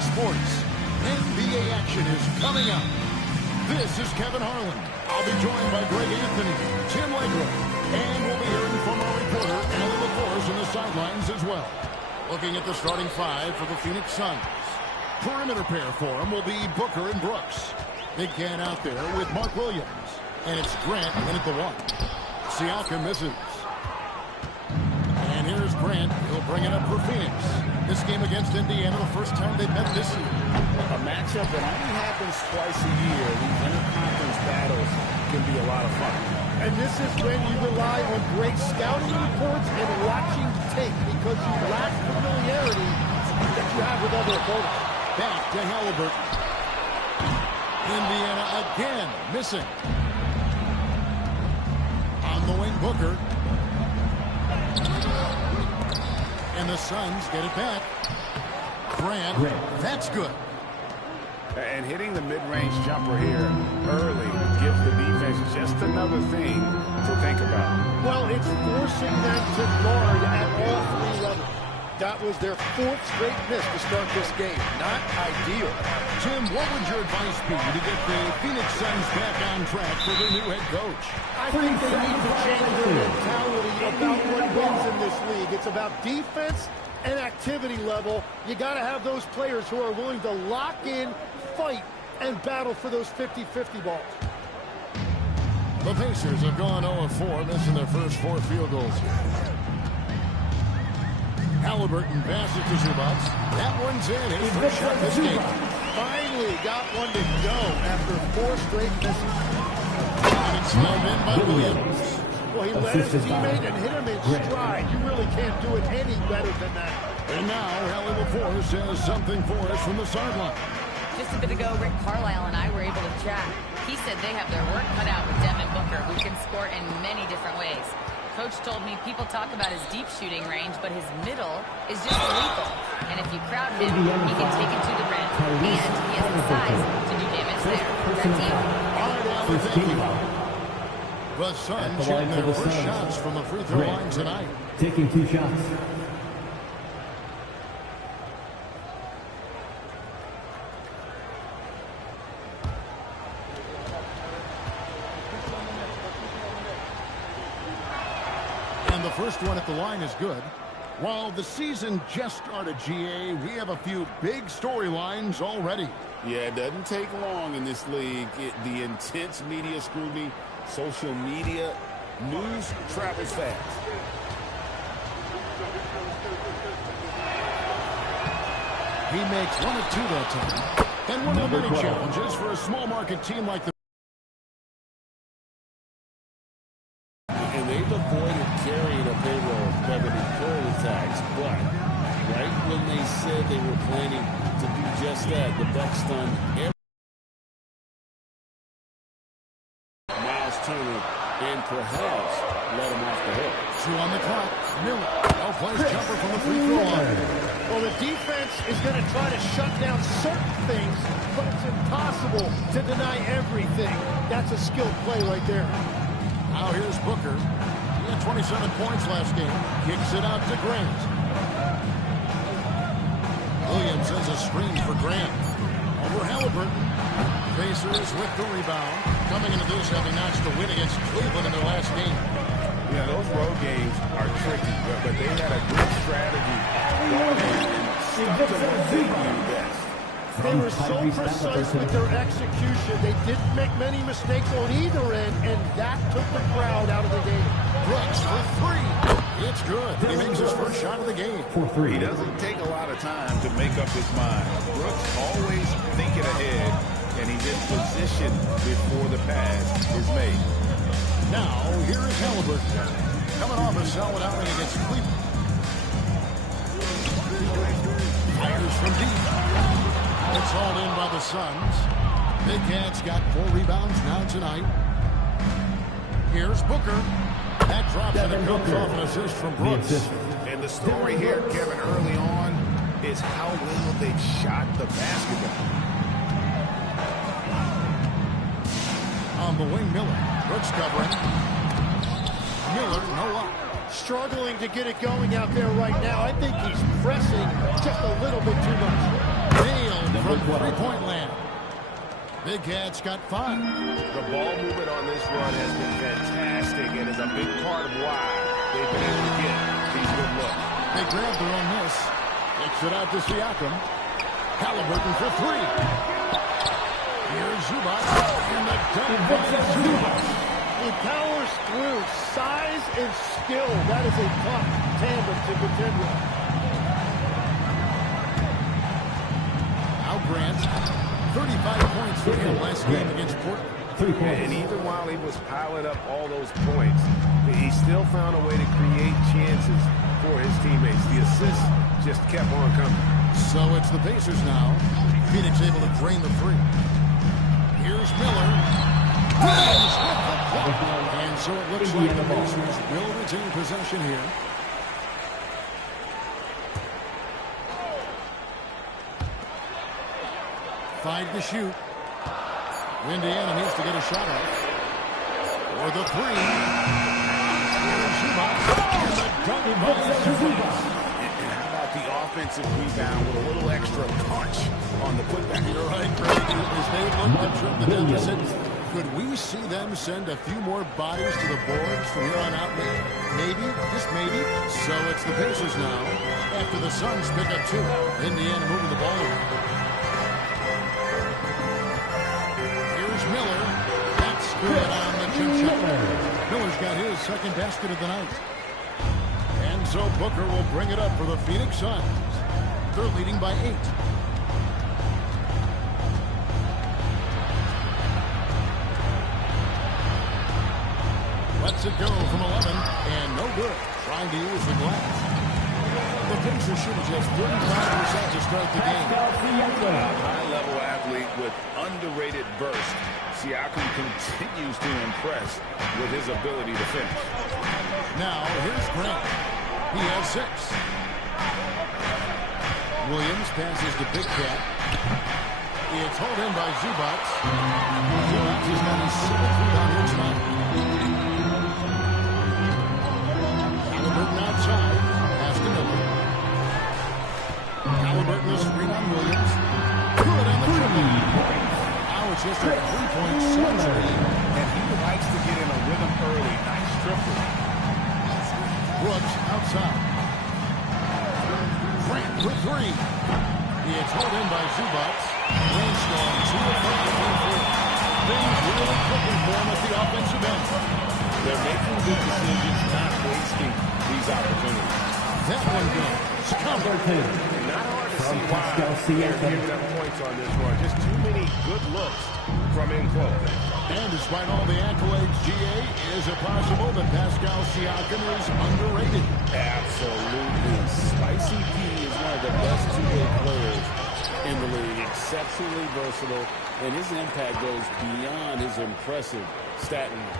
Sports. NBA action is coming up. This is Kevin Harlan. I'll be joined by Greg Anthony, Tim Legler, and we'll be hearing from our reporter, Allie LaForce, on the sidelines as well. Looking at the starting five for the Phoenix Suns. Perimeter pair for them will be Booker and Brooks. Big can out there with Mark Williams. And it's Grant in at the one. Siakam misses. And here's Grant. He'll bring it up for Phoenix. This game against Indiana, the first time they've met this year. A matchup that only happens twice a year. These interconference battles can be a lot of fun. And this is when you rely on great scouting reports and watching tape because you lack familiarity that you have with other opponents. Back to Halliburton. Indiana again missing. On the wing, Booker. And the Suns get it back. Grant, that's good. And hitting the mid-range jumper here early gives the defense just another thing to think about. Well, it's forcing them to guard at all three levels. That was their fourth straight miss to start this game. Not ideal. Tim, what would your advice be to get the Phoenix Suns back on track for their new head coach? I think they need to change their mentality about what wins in this league. It's about defense and activity level. You got to have those players who are willing to lock in, fight, and battle for those 50-50 balls. The Pacers have gone 0-4, missing their first 4 field goals here. Halliburton passes to Zubac. That one's in. His first shot this game. Finally got one to go after 4 straight misses. And it's snowed in by Williams. Well, he led his teammate and hit him in stride. You really can't do it any better than that. And now, Allie LaForce has something for us from the sideline. Just a bit ago, Rick Carlisle and I were able to chat. He said they have their work cut out with Devin Booker, who can score in many different ways. Coach told me people talk about his deep shooting range, but his middle is just lethal. And if you crowd him, he can take it to the rim. And he has the size to do damage there. That's it. All right, Allie, thank you. The Suns shooting their first shots from the free throw line tonight. Taking 2 shots. And the first one at the line is good. While the season just started, GA, we have a few big storylines already. Yeah, it doesn't take long in this league. The intense media scrutiny, social media, news travels fast. He makes 1 of 2 that time. And one of the many challenges for a small market team like the They've avoided carrying a payroll of Beverly Curry tags, but right when they said they were planning to do just that, the Bucks done Miles Turner and perhaps let him off the hook. 2 on the clock. Miller. Well-placed jumper from the free throw line. Well, the defense is going to try to shut down certain things, but it's impossible to deny everything. That's a skilled play right there. Now here's Booker. He had 27 points last game. Kicks it out to Grant. Williams sends a screen for Grant. Over Halliburton. Pacers with the rebound. Coming into this having notched a win against Cleveland in their last game. Yeah, those road games are tricky, but they had a good strategy. They were so precise with their execution. They didn't make many mistakes on either end, and that took the crowd out of the game. Brooks for 3. It's good. He makes his first shot of the game. For 3. He doesn't take a lot of time to make up his mind. Brooks always thinking ahead, and he's in position before the pass is made. Now, here is Halliburton. Coming off a solid outing against Cleveland. Fires from deep. It's hauled in by the Suns. Big Cat's got 4 rebounds now tonight. Here's Booker. That drops and it comes off an assist from Brooks. And the story here, Kevin, early on is how well they've shot the basketball. On the wing, Miller. Brooks covering. Miller, no luck. Struggling to get it going out there right now. I think he's pressing just a little bit too much. Nails from three-point land. Big Cat's got 5. The ball movement on this run has been fantastic and is a big part of why they've been able to get these good looks. They grab their own miss. Kicks it out to Siakam. Halliburton for 3. Here's Zubac. And the dunk by Zubac. He powers through. Size and skill. That is a tough tandem to contend with. Now Grant. 35 points for him last game against Portland. 3 points. And even while he was piling up all those points, he still found a way to create chances for his teammates. The assists just kept on coming. So it's the Pacers now. Phoenix able to drain the 3. Here's Miller. Williams with the block. And so it looks like the Pacers will retain possession here. Five to shoot. Indiana needs to get a shot off. For the 3. Here's Zubac. And the dunk by Zubac. And how about the offensive rebound with a little extra punch on the putback? You're right, Greg. As they look to trim the deficit, could we see them send a few more bodies to the boards from here on out? Maybe, just maybe. So it's the Pacers now. After the Suns pick up 2. Indiana moving the ball around. Miller, that's good on the jump shot. Miller's got his second basket of the night. And so Booker will bring it up for the Phoenix Suns. They're leading by 8. Lets it go from 11, and no good. Trying to use the glass. The Pacers shooting just 35% to start the game. High-level athlete with underrated burst. Siakam continues to impress with his ability to finish. Now, here's Grant. He has 6. Williams passes to Big Cat. It's hauled in by Zubac. Zubac has got his 7th rebound here tonight. Halliburton outside. Pass to Miller. Halliburton a screen on Williams. Good on the triple. Now it's just a 3-point Suns lead. And he likes to get in a rhythm early. Nice triple. Brooks outside. Grant for 3. It's hauled in by Zubac. Rainstorm 2 of 5. Things really cooking for him at the offensive end. They're making good decisions, not wasting these opportunities. That one goes. Number 2. Not hard to see why they're giving up points on this run. Just too many good looks from in close. And despite all the accolades, GA, is it possible that Pascal Siakam is underrated? Absolutely. Spicy P is one of the best two-way players in the league. Exceptionally versatile, and his impact goes beyond his impressive stat line.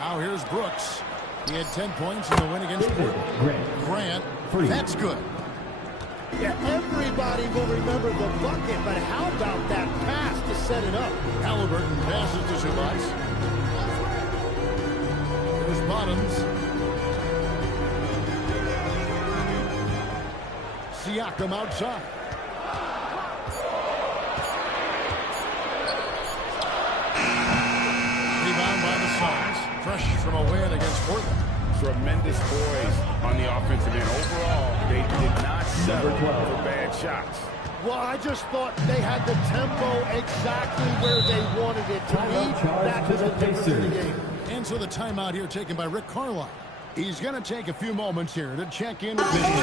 Now here's Brooks. He had 10 points in the win against Portland. Grant, that's good. Yeah, everybody will remember the bucket, but how about that pass to set it up? Halliburton passes to Zubac. There's Bottoms. Siakam outside. Rebound by the Suns. Fresh from a win against Portland. Tremendous poise on the offensive end. Overall, they did not settle for bad shots. Well, I just thought they had the tempo exactly where they wanted it to be. That was the difference in the game. And so the timeout here taken by Rick Carlisle. He's going to take a few moments here to check in with his team.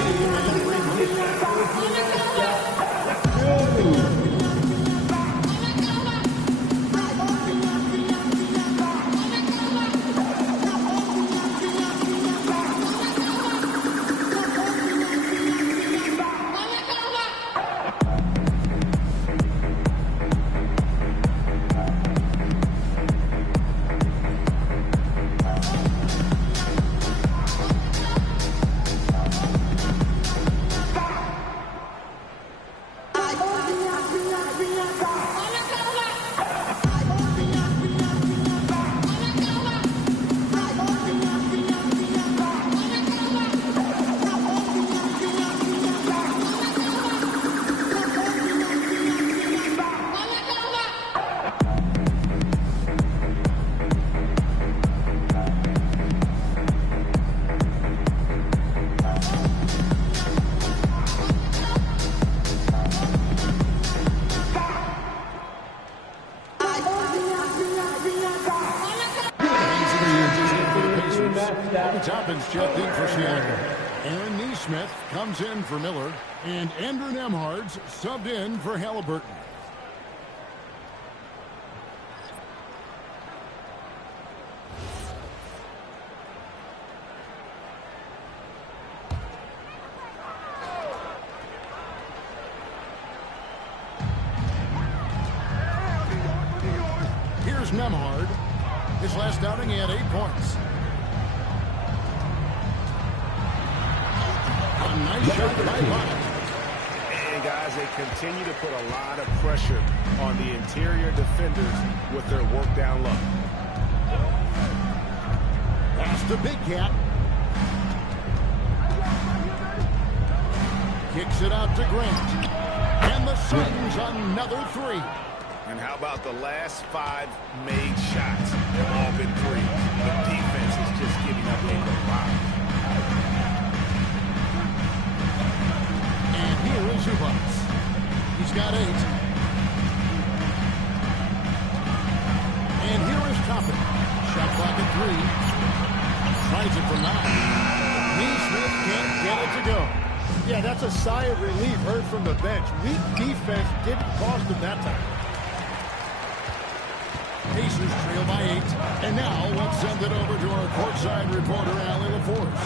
comes in for Miller, and Andrew Nembhard's subbed in for Halliburton. Here's Nembhard. His last outing, he had 8 points. A nice shot by Bottom. And guys, they continue to put a lot of pressure on the interior defenders with their work down low. Pass to Big Cat. Kicks it out to Grant. And the Suns another 3. And how about the last 5 made shots? They've all been free. The defense is just giving up a lot. And here is Zubac. He's got 8. And here is Toppin. Shot clock at 3. Tries it from 9. Neesmith can't get it to go. Yeah, that's a sigh of relief heard from the bench. Weak defense didn't cost them that time. Pacers trail by 8. And now let's send it over to our courtside reporter, Allie LaForce.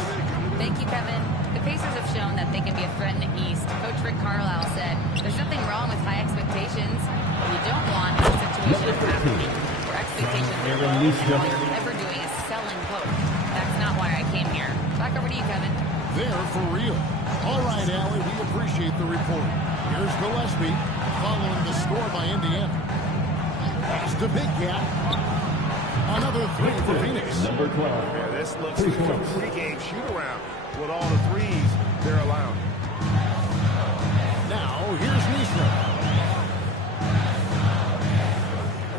Thank you, Kevin. The Pacers have shown that they can be a threat in the East. Coach Rick Carlisle said, there's nothing wrong with high expectations. What you don't want is a situation of happening where expectations are low and all you're ever doing is selling hope. That's not why I came here. Back over to you, Kevin. They're for real. All right, Allie, we appreciate the report. Here's Gillespie following the score by Indiana. Pass to Big Cat. Another 3 for Phoenix. Number 12. Yeah, this looks like a pregame shoot-around with all the threes they're allowing. Now, here's Neesmith.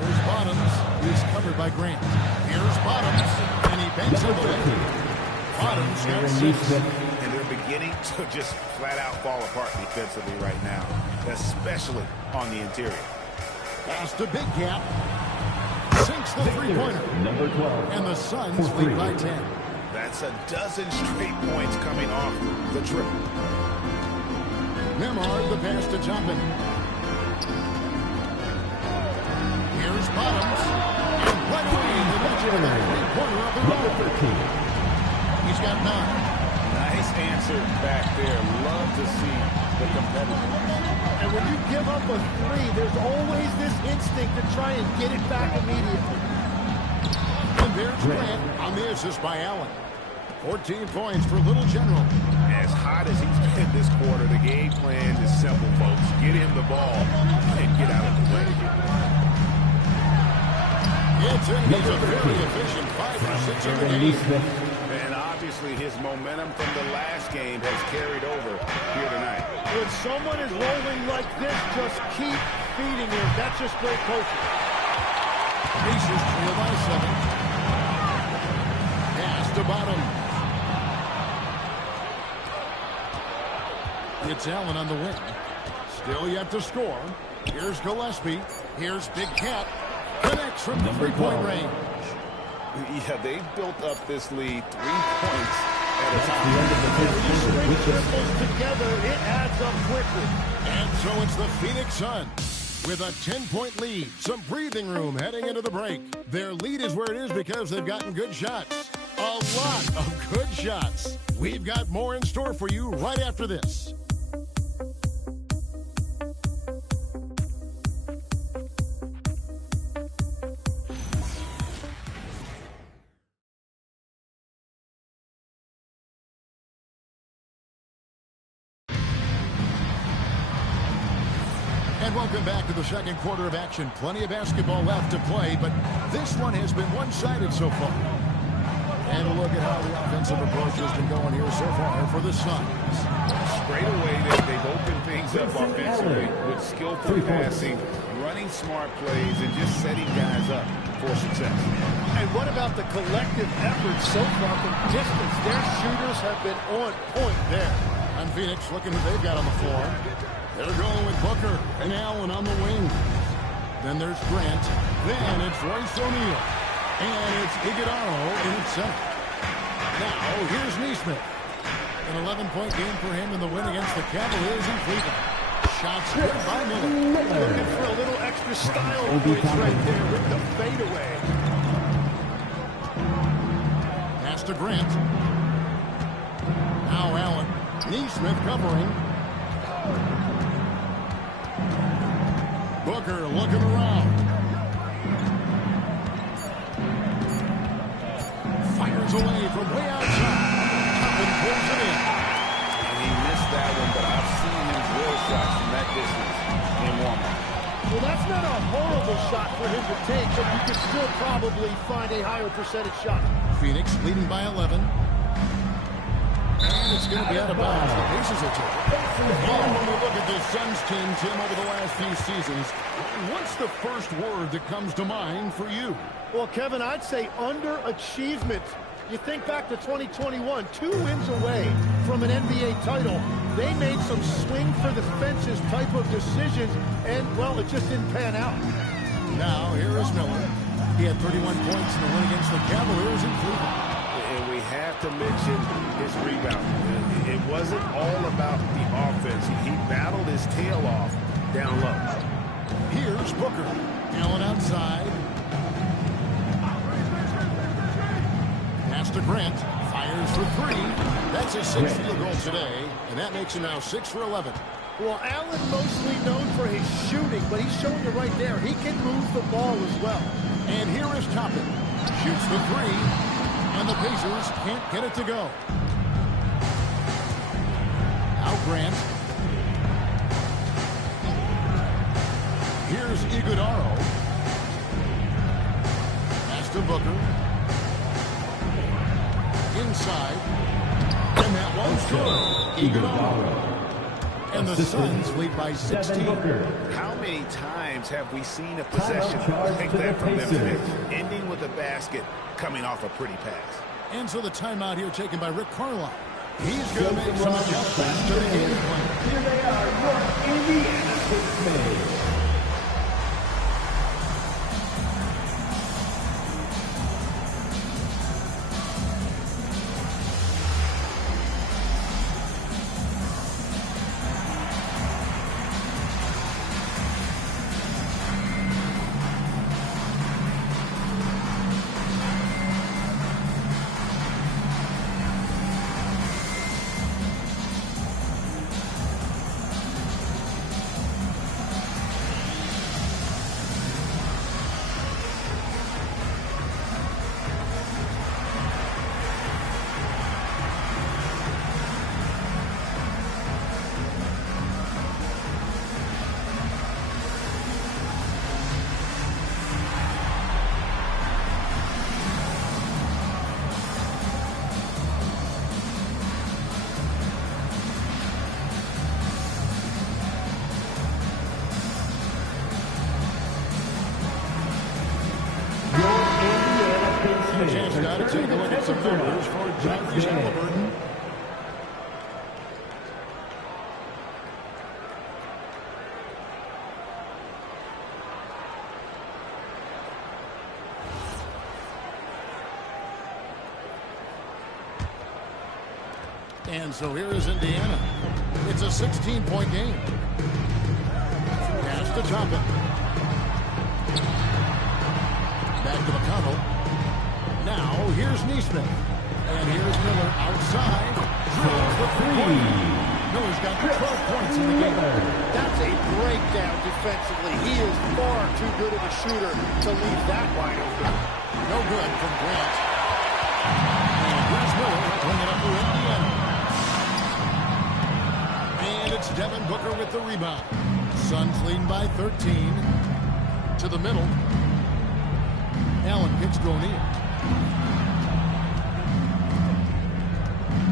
Here's Bottoms. He's covered by Grant. Here's Bottoms. And he banks on the lane. Bottoms got 6. And they're beginning to just flat-out fall apart defensively right now, especially on the interior. Pass to Big Cat. Sinks the three-pointer. Number 12. And the Suns lead by 10. That's a dozen straight points coming off the triple. Nembhard the pass to Toppin. Here's Bottoms. And right away, the legendary three-pointer of the road. He's got 9. Nice answer back there. Love to see the competitor. And when you give up a 3, there's always this instinct to try and get it back immediately. And there's Grant on the assist by Allen. 14 points for Little General. As hot as he's been this quarter, the game plan is simple, folks. Get him the ball and get out of the way. He's a very efficient 5 or 6 in the game. And obviously his momentum from the last game has carried over here tonight. When someone is rolling like this, just keep feeding him. That's just great coaching. Pacers trail by 7. Pass to Bottom. It's Allen on the wing. Still yet to score. Here's Gillespie. Here's Big Cat. Connects from the three-point range. Yeah, they've built up this lead 3 points at a time. When you string triples together, it adds up quickly. And so it's the Phoenix Suns with a 10-point lead. Some breathing room heading into the break. Their lead is where it is because they've gotten good shots. A lot of good shots. We've got more in store for you right after this. And welcome back to the second quarter of action. Plenty of basketball left to play, but this one has been one-sided so far. And a look at how the offensive approach has been going here so far for the Suns. Straight away, they've opened things up offensively with skillful passing, running smart plays, and just setting guys up for success. And what about the collective effort so far from distance? Their shooters have been on point there. And Phoenix looking who they've got on the floor. They're going with Booker and Allen on the wing. Then there's Grant. Then it's Royce O'Neal. And it's Iguodala in its center. Now, here's Neesmith. An 11-point game for him in the win against the Cavaliers in Cleveland. Shots good by Miller. Looking for a little extra style points right there with the fadeaway. Pass to Grant. Now Allen. Neesmith covering. Booker looking around. Fires away from way outside. Toppin pulls it in. And he missed that one, but I've seen him drill shots from that distance in warm-up. Well, that's not a horrible shot for him to take, but you could still probably find a higher percentage shot. Phoenix leading by 11. And it's going to be out of bounds. The Pacers are taking. And when we look at this Suns team, Tim, over the last few seasons, what's the first word that comes to mind for you? Well, Kevin, I'd say underachievement. You think back to 2021, 2 wins away from an NBA title. They made some swing for the fences type of decisions, and, well, it just didn't pan out. Now, here is Miller. He had 31 points in the win against the Cavaliers in Cleveland. And we have to mention his rebound. It wasn't all about the offense. He battled his tail off down low. Here's Booker. Allen outside. Pass to Grant. Fires for 3. That's his 6th field goal today, and that makes him now 6 for 11. Well, Allen mostly known for his shooting, but he's showing it right there. He can move the ball as well. And here is Toppin. Shoots the 3, and the Pacers can't get it to go. Now Grant. Here's Iguodala. Pass to Booker. Inside. And that one's good. Iguodala. And the Suns lead by 16. How many times have we seen a possession like that from them, ending with a basket coming off a pretty pass? And so the timeout here taken by Rick Carlisle. He's going to make some adjustments to the game plan. Here they are, your Indiana Pacers. A chance now to take a look at some numbers for Tyrese Halliburton. And so here is Indiana. It's a 16-point game. Pass to Toppin. Back to McConnell. Now, here's Neesmith. And here's Miller outside. Drills the 3. Miller's got 12 points in the game. That's a breakdown defensively. He is far too good of a shooter to leave that wide open. No good from Grant. And here's Miller bringing up for Indiana. And it's Devin Booker with the rebound. Suns leading by 13. To the middle. Allen kicks to O'Neal.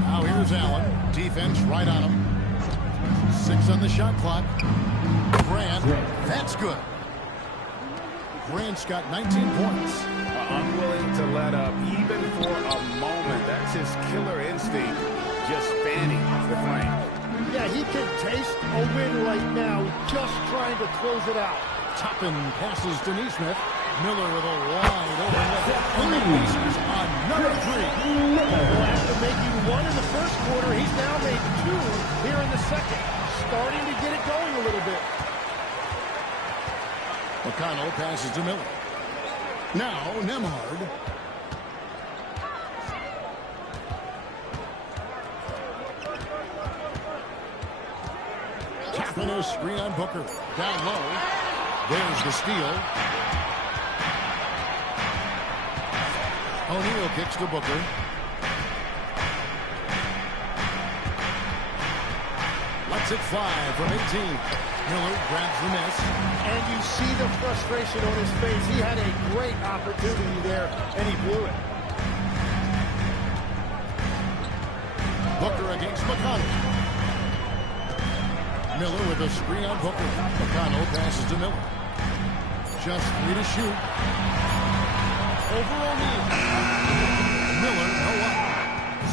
Now here's Allen. Defense right on him. 6 on the shot clock. Grant. That's good. Grant's got 19 points. Unwilling to let up even for a moment. That's his killer instinct. Just fanning the flame. Yeah, he can taste a win right now. Just trying to close it out. Toppin passes to Neesmith. Miller with a wide open look. And the Pacers another three. Well, after making one in the first quarter, he's now made two here in the second. Starting to get it going a little bit. McConnell passes to Miller. Now, Nembhard. Tapping a screen on Booker. Down low. There's the steal. O'Neal kicks to Booker. Lets it fly from 18. Miller grabs the miss. And you see the frustration on his face. He had a great opportunity there, and he blew it. Booker against McConnell. Miller with a screen on Booker. McConnell passes to Miller. Just 3 to shoot. Over O'Neal. Miller, no up.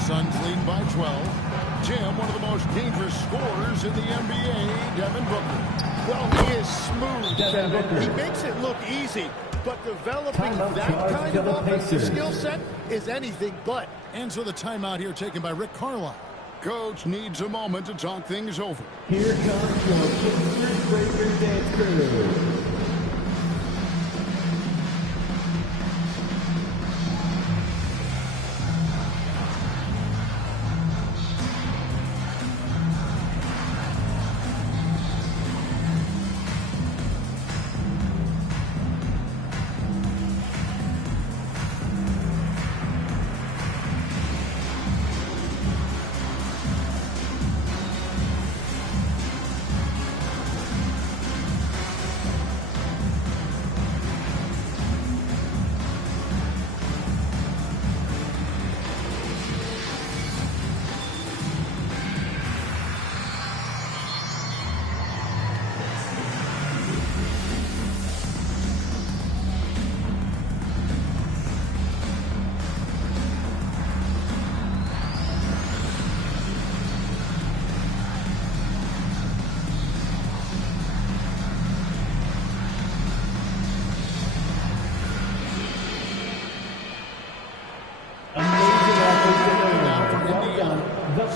Suns lead by 12. Jim, one of the most dangerous scorers in the NBA, Devin Booker. Well, he is smooth, Devin. He makes it look easy, but developing that kind of offensive skill set is anything but. And so the timeout here taken by Rick Carlisle. Coach needs a moment to talk things over. Here comes your Pacers Breakers dance crew.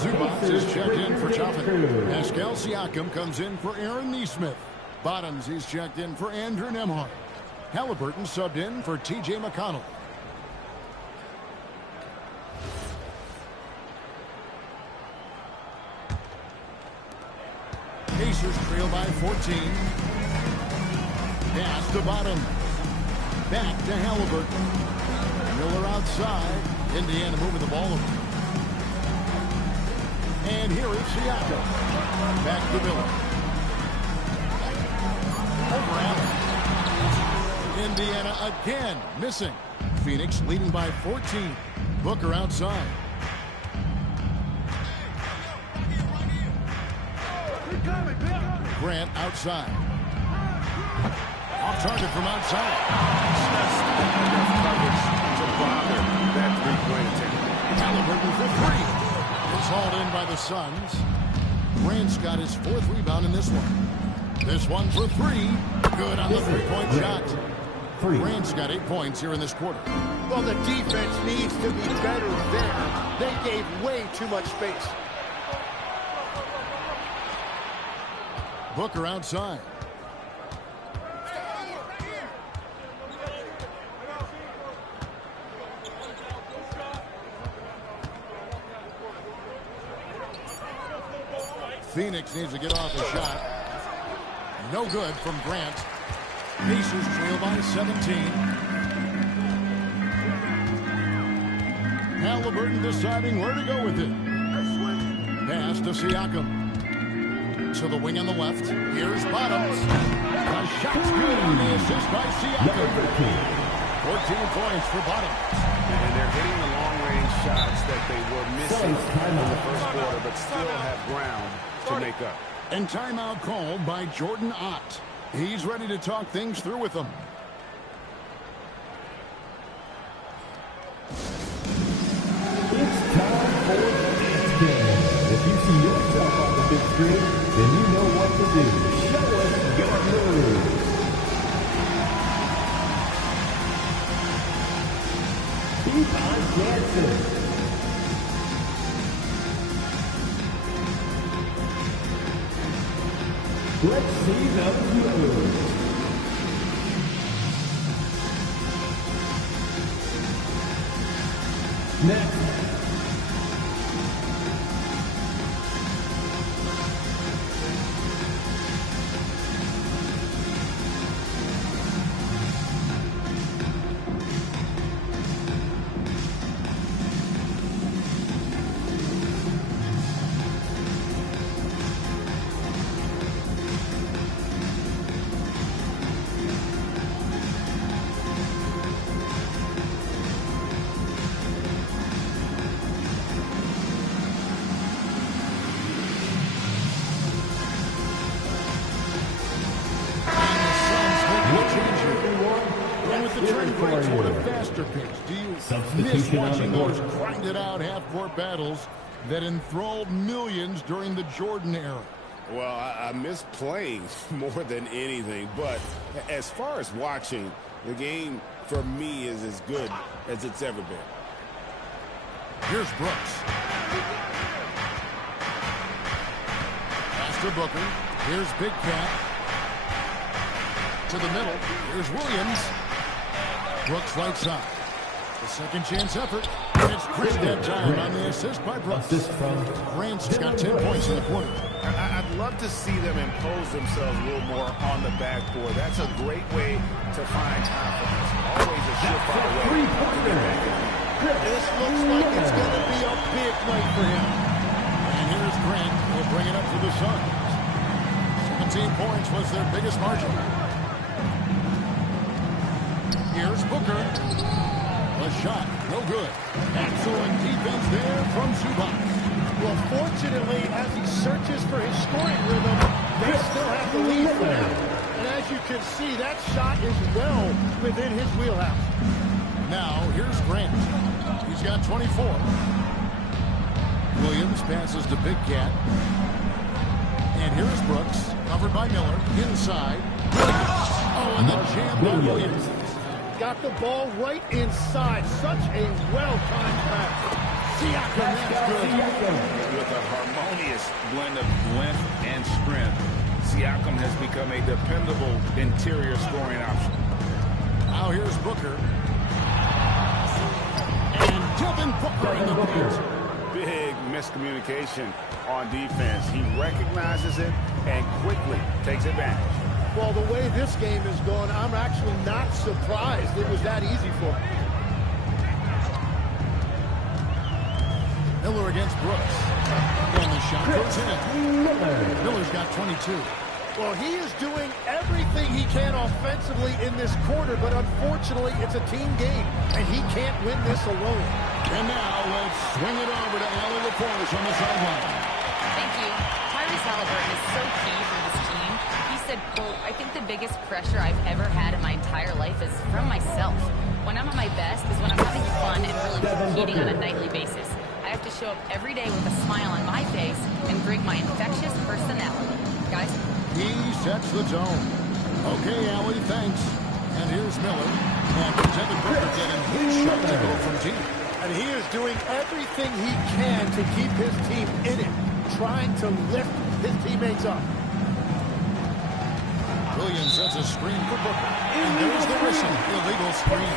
Zubac is checked in for Toppin. Pascal Siakam comes in for Aaron Nesmith. Bottoms is checked in for Andrew Nembhard. Halliburton subbed in for T.J. McConnell. Pacers trail by 14. Pass to Bottom. Back to Halliburton. Miller outside. Indiana moving the ball over. And here is Siakam. Back to Miller. Over Allen. Indiana again missing. Phoenix leading by 14. Booker outside. Grant outside. Off target from outside. To bother that three-point attempt. Halliburton for three. It's hauled in by the Suns. Grant's got his fourth rebound in this one. This one for three. Good on the three-point shot. Grant's got 8 points here in this quarter. Well, the defense needs to be better there. They gave way too much space. Booker outside. Phoenix needs to get off a shot. No good from Grant. Pacers trail by 17. Halliburton deciding where to go with it. Pass to Siakam. To the wing on the left. Here's Bottoms. The shot's good on the assist by Siakam. 14 points for Bottoms. And they're hitting the long-range shots that they were missing in the first quarter, but still have ground to make up. And timeout called by Jordan Ott. He's ready to talk things through with them. It's time for this game. If you see yourself on the big screen, then you know what to do. Show us your moves. Steven Jansen. Let's see them move. Next. Miss watching those grinded-out half-court battles that enthralled millions during the Jordan era? Well, I miss playing more than anything, but as far as watching, the game for me is as good as it's ever been. Here's Brooks. Pass to Booker. Here's Big Cat. To the middle. Here's Williams. Brooks right side. The second chance effort. And it's Chris that time on the assist by Brooks. Grant's got 10 points in the quarter. I'd love to see them impose themselves a little more on the backboard. That's a great way to find confidence. Always a surefire way to get back in. This looks like it's going to be a big night for him. And here's Grant. He'll bring it up to the Suns. 17 points was their biggest margin. Here's Booker. A shot, no good. Excellent defense there from Zubac. Well, fortunately, as he searches for his scoring rhythm, they still have the lead for now. And as you can see, that shot is well within his wheelhouse. Now, here's Grant. He's got 24. Williams passes to Big Cat. And here's Brooks, covered by Miller, inside. Oh, and the jam by Williams. Got the ball right inside. Such a well-timed pass. Siakam, that's good. With a harmonious blend of length and strength, Siakam has become a dependable interior scoring option. Now here's Booker. And Devin Booker in the paint. Big miscommunication on defense. He recognizes it and quickly takes advantage. Well, the way this game is going, I'm actually not surprised it was that easy for him. Miller against Brooks. And the shot goes in. Miller's got 22. Well, he is doing everything he can offensively in this quarter, but unfortunately, it's a team game, and he can't win this alone. And now let's swing it over to Allie LaForce on the sideline. Thank you. Tyrese Halliburton is so key for this team. He said, quote, I think the biggest pressure I've ever had in my entire life is from myself. When I'm at my best is when I'm having fun and really competing on a nightly basis. I have to show up every day with a smile on my face and bring my infectious personality. Guys? He sets the tone. Okay, Allie, thanks. And here's Miller. And Devin Booker getting his shot to go from deep. And he is doing everything he can to keep his team in it, trying to lift his teammates up. Williams sets a screen for Booker. And there's the whistle. Illegal screen.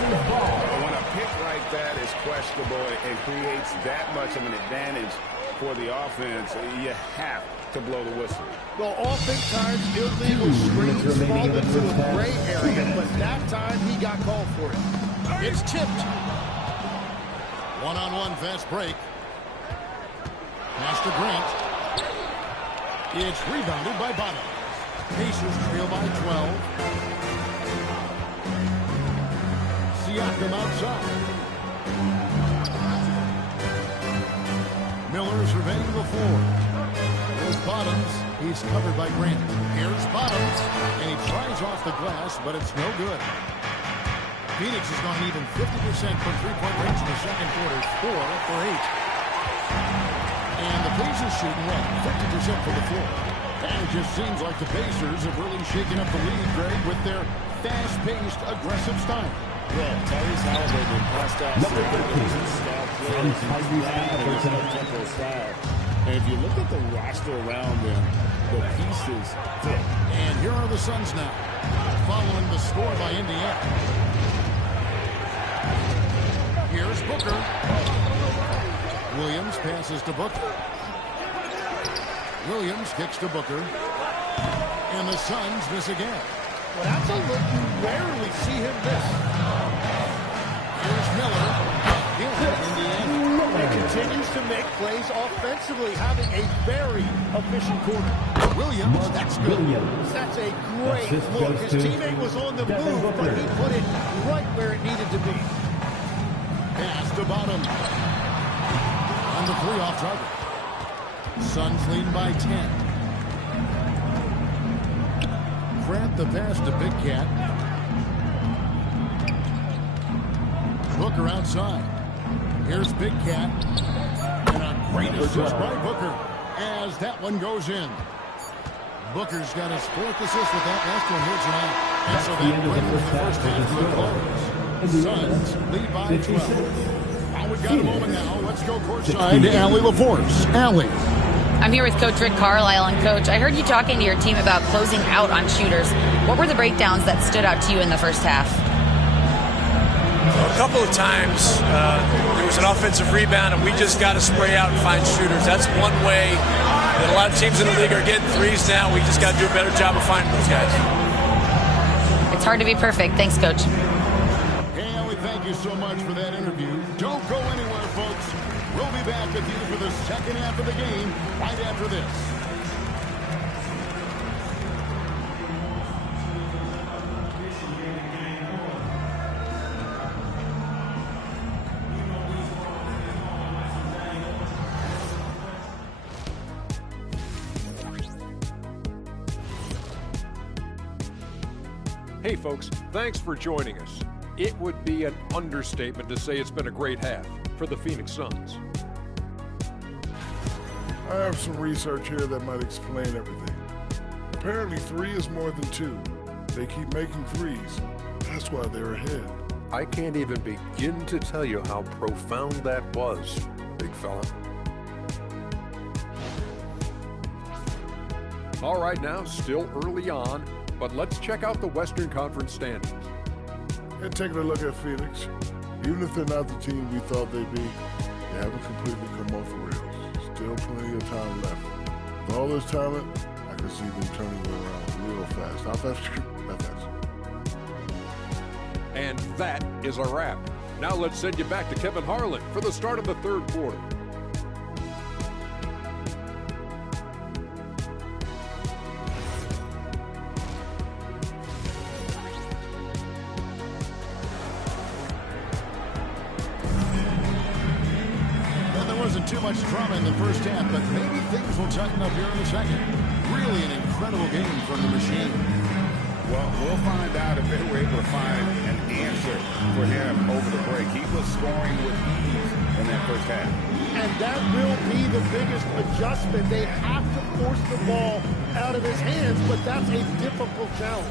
When a pick like that is questionable and creates that much of an advantage for the offense, you have to blow the whistle. Well, oftentimes illegal screens fall into a gray area, but that time he got called for it. It's tipped. One-on-one fast break. Pass to Grant. It's rebounded by Bottom. Pacers trail by 12. Siakam outside. Miller surveying the floor. There's Bottoms. He's covered by Grant. Here's Bottoms. And he tries off the glass, but it's no good. Phoenix has gone even 50% from three-point range in the second quarter. 4 for 8. And the Pacers shooting well, 50% from the floor. And it just seems like the Pacers have really shaken up the lead, Greg, with their fast-paced, aggressive style. Well, Tyrese Halliburton passed out some style players in his tempo style. And if you look at the roster around them, the pieces fit. And here are the Suns now, following the score by Indiana. Here's Booker. Williams passes to Booker. Williams kicks to Booker. And the Suns miss again. Well, that's a look you rarely see him miss. Here's Miller. Indiana. He continues to make plays offensively, having a very efficient quarter. Williams, that's good. That's a great look. His teammate was on the move, but he put it right where it needed to be. Pass to Bottom. On the 3 off target. Suns lead by 10. Grant the pass to Big Cat. Booker outside. Here's Big Cat. And a great assist by Booker as that one goes in. Booker's got his 4th assist with that last one here tonight. And so that brings the first half to a close. Suns lead by 12. We've got a moment now. Let's go courtside to Allie LaForce. Allie. I'm here with Coach Rick Carlisle. And Coach, I heard you talking to your team about closing out on shooters. What were the breakdowns that stood out to you in the first half? A couple of times there was an offensive rebound and we just got to spray out and find shooters. That's one way that a lot of teams in the league are getting threes now. We just got to do a better job of finding those guys. It's hard to be perfect. Thanks, Coach. Hey, Allie, thank you so much for that interview. Don't go anywhere, folks. We'll be back with you for the second half of the game right after this. Hey folks, thanks for joining us. It would be an understatement to say it's been a great half for the Phoenix Suns. I have some research here that might explain everything. Apparently 3 is more than 2. They keep making threes. That's why they're ahead. I can't even begin to tell you how profound that was, big fella. All right now, still early on, but let's check out the Western Conference standings. And taking a look at Phoenix, even if they're not the team we thought they'd be, they haven't completely come off the rails. Still plenty of time left. With all this talent, I can see them turning it around real fast. Not fast, not fast. And that is a wrap. Now let's send you back to Kevin Harlan for the start of the third quarter. Too much drama in the first half, but maybe things will tighten up here in the second. Really an incredible game from the machine. Well, we'll find out if they were able to find an answer for him over the break. He was scoring with ease in that first half. And that will be the biggest adjustment. They have to force the ball out of his hands, but that's a difficult challenge.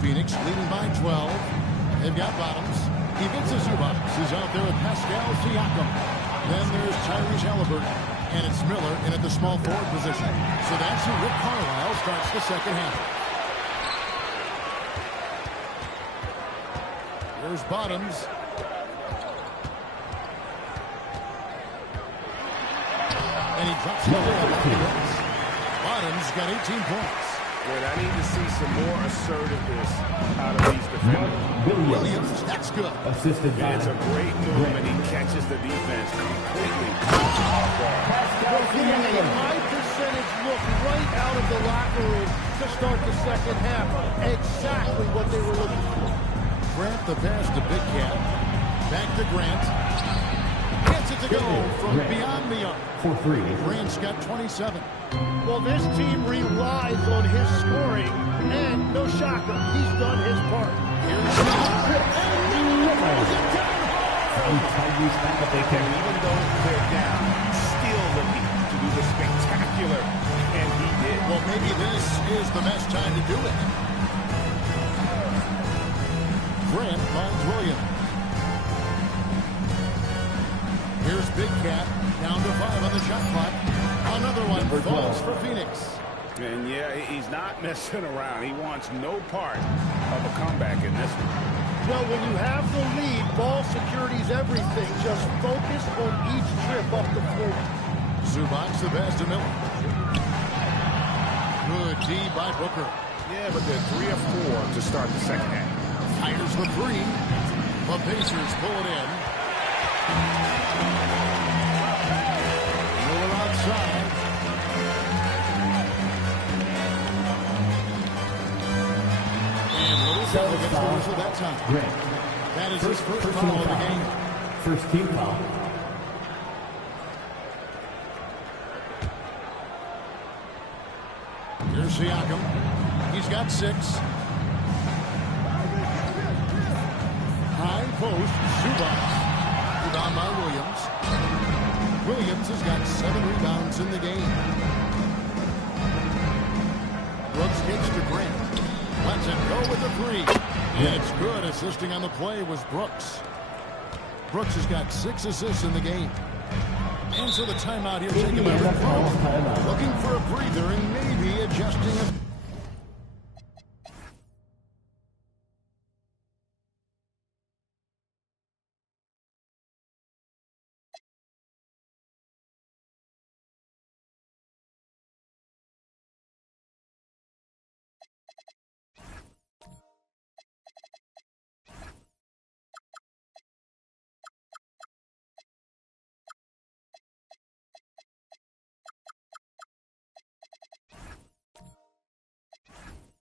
Phoenix leading by 12. They've got Bottoms. Ivica Zubac is out there with Pascal Siakam. Then there's Tyrese Halliburton, and it's Miller in at the small forward position. So that's who Rick Carlisle starts the second half. Here's Bottoms. And he drops it away. Bottoms got 18 points. But I need to see some more assertiveness out of these defenders. Williams, that's good. Assisted by It's a great move, and he catches the defense completely off guard. Well, getting a high percentage look right out of the locker room to start the second half. Exactly what they were looking for. Grant the pass to Big Cat. Back to Grant. Gets it to go from beyond the arc. for 3. Grant's got 27. Well, this team relies on his scoring, and no shocker, he's done his part. Even though they're down, still looking to do the spectacular, and he did. Well, maybe this is the best time to do it. Grant finds Williams. Here's Big Cat, down to 5 on the shot clock. Another one falls for Phoenix. And yeah, he's not messing around. He wants no part of a comeback in this one. Well, when you have the lead, ball security is everything. Just focus on each trip up the floor. Zubac the pass to Miller. Good D by Booker. Yeah, but they're 3 of 4 to start the second half. Fires the three. The Pacers pull it in. Miller outside. And Little Trouble gets the whistle that time. That is his first foul of the game. First team foul. Here's Siakam. He's got 6. High post, Zubac. Rebound by Williams. Williams has got 7 rebounds in the game. Brooks gets to Grant. Lets it go with the 3. And it's good. Assisting on the play was Brooks. Brooks has got 6 assists in the game. And so the timeout here taken by Rick Carlisle. Looking for a breather and maybe adjusting a...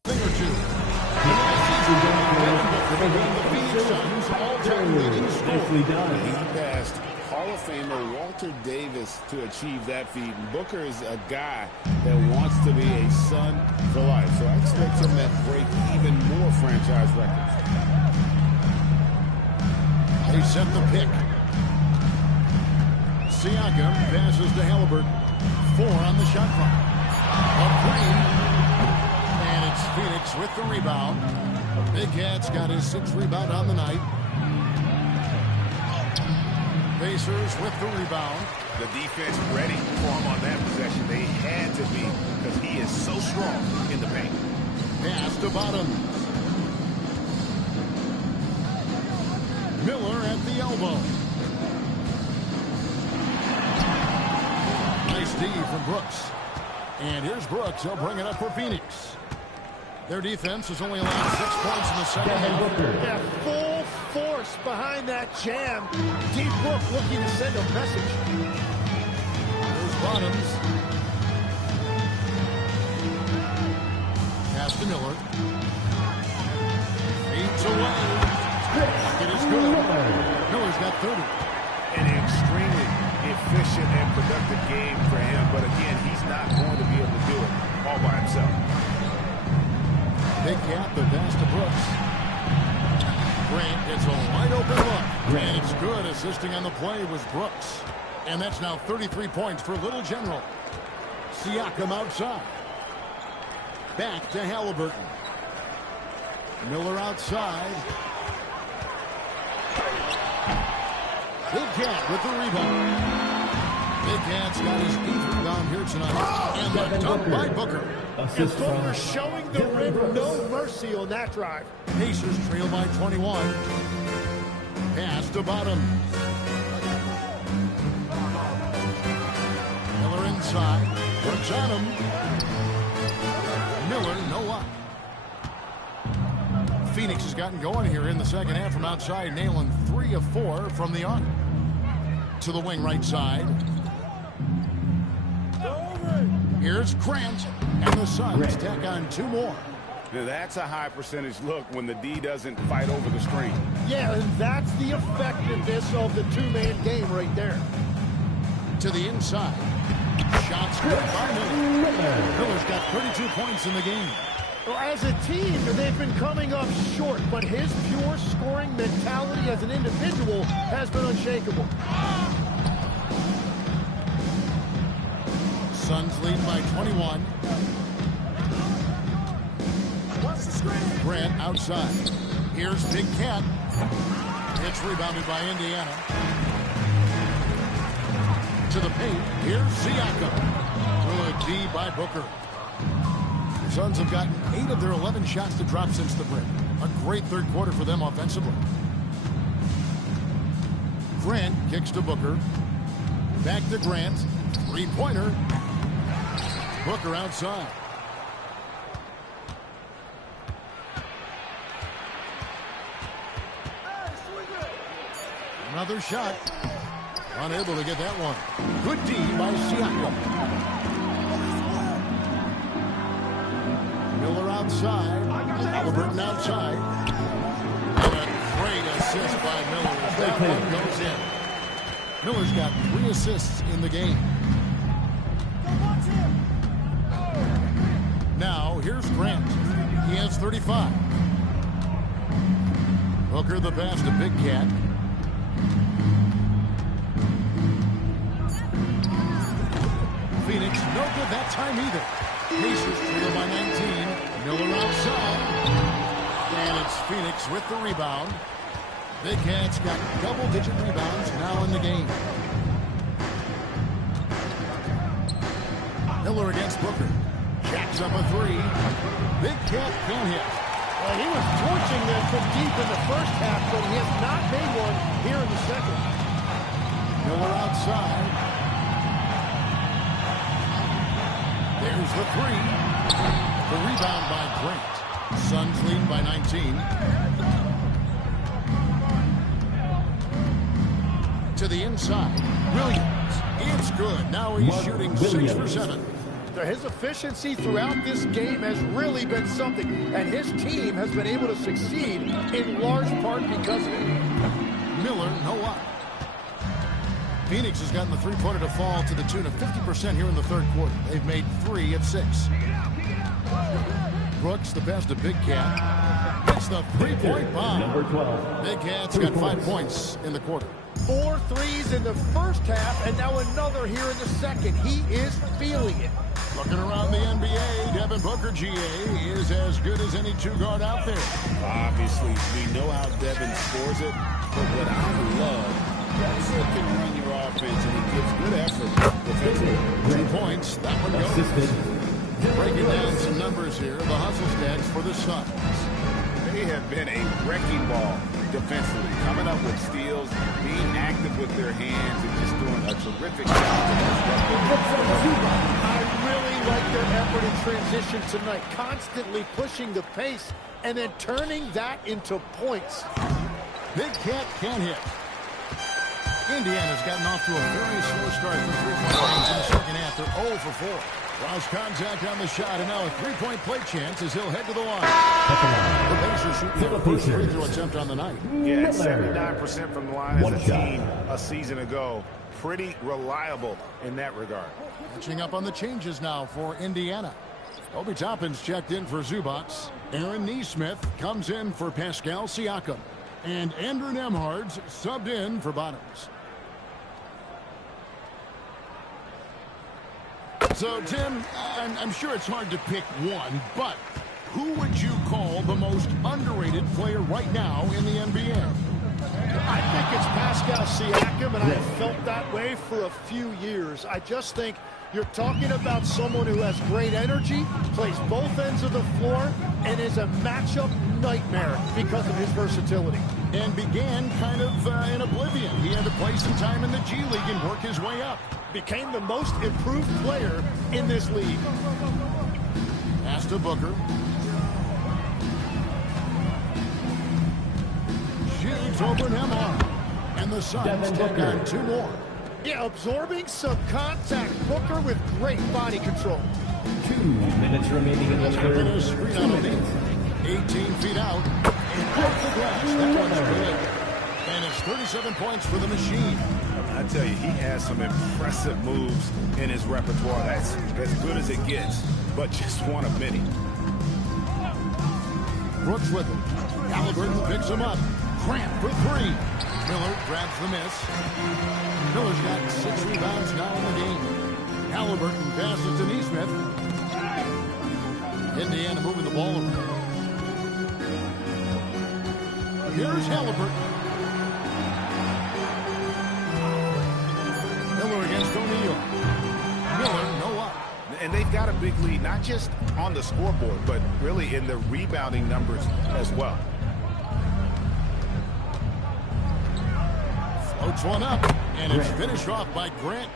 thing or two. The Phoenix Suns all-time leading scorer. He passed Hall of Famer Walter Davis to achieve that feat. And Booker is a guy that wants to be a Sun for life. So I expect him to break even more franchise records. They set the pick. Siakam passes to Halliburton. 4 on the shot clock. A 3. And it's Phoenix with the rebound. Big Cat's got his 6th rebound on the night. Pacers with the rebound. The defense ready for him on that possession. They had to be because he is so strong in the paint. Pass to Bottom. Miller at the elbow. Nice D from Brooks. And here's Brooks. He'll bring it up for Phoenix. Their defense has only allowed 6 points in the second half. Yeah, full force behind that jam. Deep Book looking to send a message. There's Bottoms. Pass to Miller. Feeds away. It is good. Miller's got 30. An extremely efficient and productive game for him. But again, he's not going to be able to do it all by himself. Big Cat, the pass to Brooks. Grant gets a wide open look. And it's good. Assisting on the play was Brooks. And that's now 33 points for Little General. Siakam outside. Back to Halliburton. Miller outside. Big Cat with the rebound. Big Cat's got his 8th rebound here tonight. And the dunk by Booker. And Booker showing the rim no mercy on that drive. Pacers trail by 21. Pass to Bottom. Miller inside. Works on him. Miller, no luck. Phoenix has gotten going here in the second half from outside, nailing 3 of 4 from the arc. To the wing right side. Here's Grant, and the Suns tack on 2 more. Now that's a high percentage look when the D doesn't fight over the screen. Yeah, and that's the effectiveness of the 2-man game right there. To the inside. Shots good by Miller. Miller's got 32 points in the game. Well, as a team, they've been coming up short, but his pure scoring mentality as an individual has been unshakable. Suns lead by 21. Grant outside. Here's Big Cat. It's rebounded by Indiana. To the paint. Here's Siakam. Good D by Booker. The Suns have gotten 8 of their 11 shots to drop since the break. A great third quarter for them offensively. Grant kicks to Booker. Back to Grant. Three-pointer. Booker outside. Another shot. Unable to get that one. Good D by Siakam. Miller outside. Halliburton outside. And a great assist by Miller. That one goes in. Miller's got 3 assists in the game. Now, here's Grant. He has 35. Booker the pass to Big Cat. Phoenix, no good that time either. Pacers trail by 19. Miller outside. And it's Phoenix with the rebound. Big Cat's got double-digit rebounds now in the game. Miller against Booker. Jacks up a 3. Big Cat can't hit. Well, he was torching them from deep in the first half, but he has not made one here in the second. Miller outside. There's the 3. The rebound by Grant. Suns lead by 19. To the inside. Williams. It's good. Now he's shooting 6 for 7. His efficiency throughout this game has really been something, and his team has been able to succeed in large part because of it. Miller, no up. Phoenix has gotten the three-pointer to fall to the tune of 50% here in the third quarter. They've made 3 of 6. Brooks, the pass to Big Cat. Hits the three-point bomb. Number 12. Big Cat's got 5 points in the quarter. 4 threes in the first half, and now another here in the second. He is feeling it. Looking around the NBA, Devin Booker, GA, is as good as any 2-guard out there. Obviously, we know how Devin scores it, but what I love, he can run your offense, and he gives good effort defensively. 2 points, that one goes. Breaking down some numbers here, the hustle stats for the Suns. They have been a wrecking ball defensively, coming up with steals, being active with their hands, and just doing a terrific job. I really like their effort in transition tonight, constantly pushing the pace and then turning that into points. Big Cat can't hit. Indiana's gotten off to a very slow start for 3-point games in the second half. They're 0 for 4. Lost contact on the shot, and now a 3-point play chance as he'll head to the line. The Pacers shooting their first free throw attempt on the night. Yeah, 79% from the line as a team a season ago. Pretty reliable in that regard. Catching up on the changes now for Indiana. Obi Toppin's checked in for Zubac. Aaron Nesmith comes in for Pascal Siakam. And Andrew Nembhard's subbed in for Bottoms. So, Tim, I'm sure it's hard to pick one, but who would you call the most underrated player right now in the NBA? I think it's Pascal Siakam, and I have felt that way for a few years. I just think you're talking about someone who has great energy, plays both ends of the floor, and is a matchup nightmare because of his versatility. And began kind of in oblivion. He had to play some time in the G League and work his way up. Became the most improved player in this league. Pass to Booker. Shoots over Nembhard. And the Suns take on 2 more. Yeah, absorbing some contact. Booker with great body control. 2 minutes remaining in the third. A screen underneath. 18 feet out. And off the glass. That one's good. And it's 37 points for the machine. I tell you, he has some impressive moves in his repertoire. That's as good as it gets, but just one of many. Brooks with him. Halliburton picks him up. Grant for 3. Miller grabs the miss. Miller's got 6 rebounds now in the game. Halliburton passes to Nesmith. Indiana moving the ball around. Here's Halliburton. Miller against O'Neal. Miller, no up. And they've got a big lead, not just on the scoreboard, but really in the rebounding numbers as well. Floats one up, and it's finished off by Grant.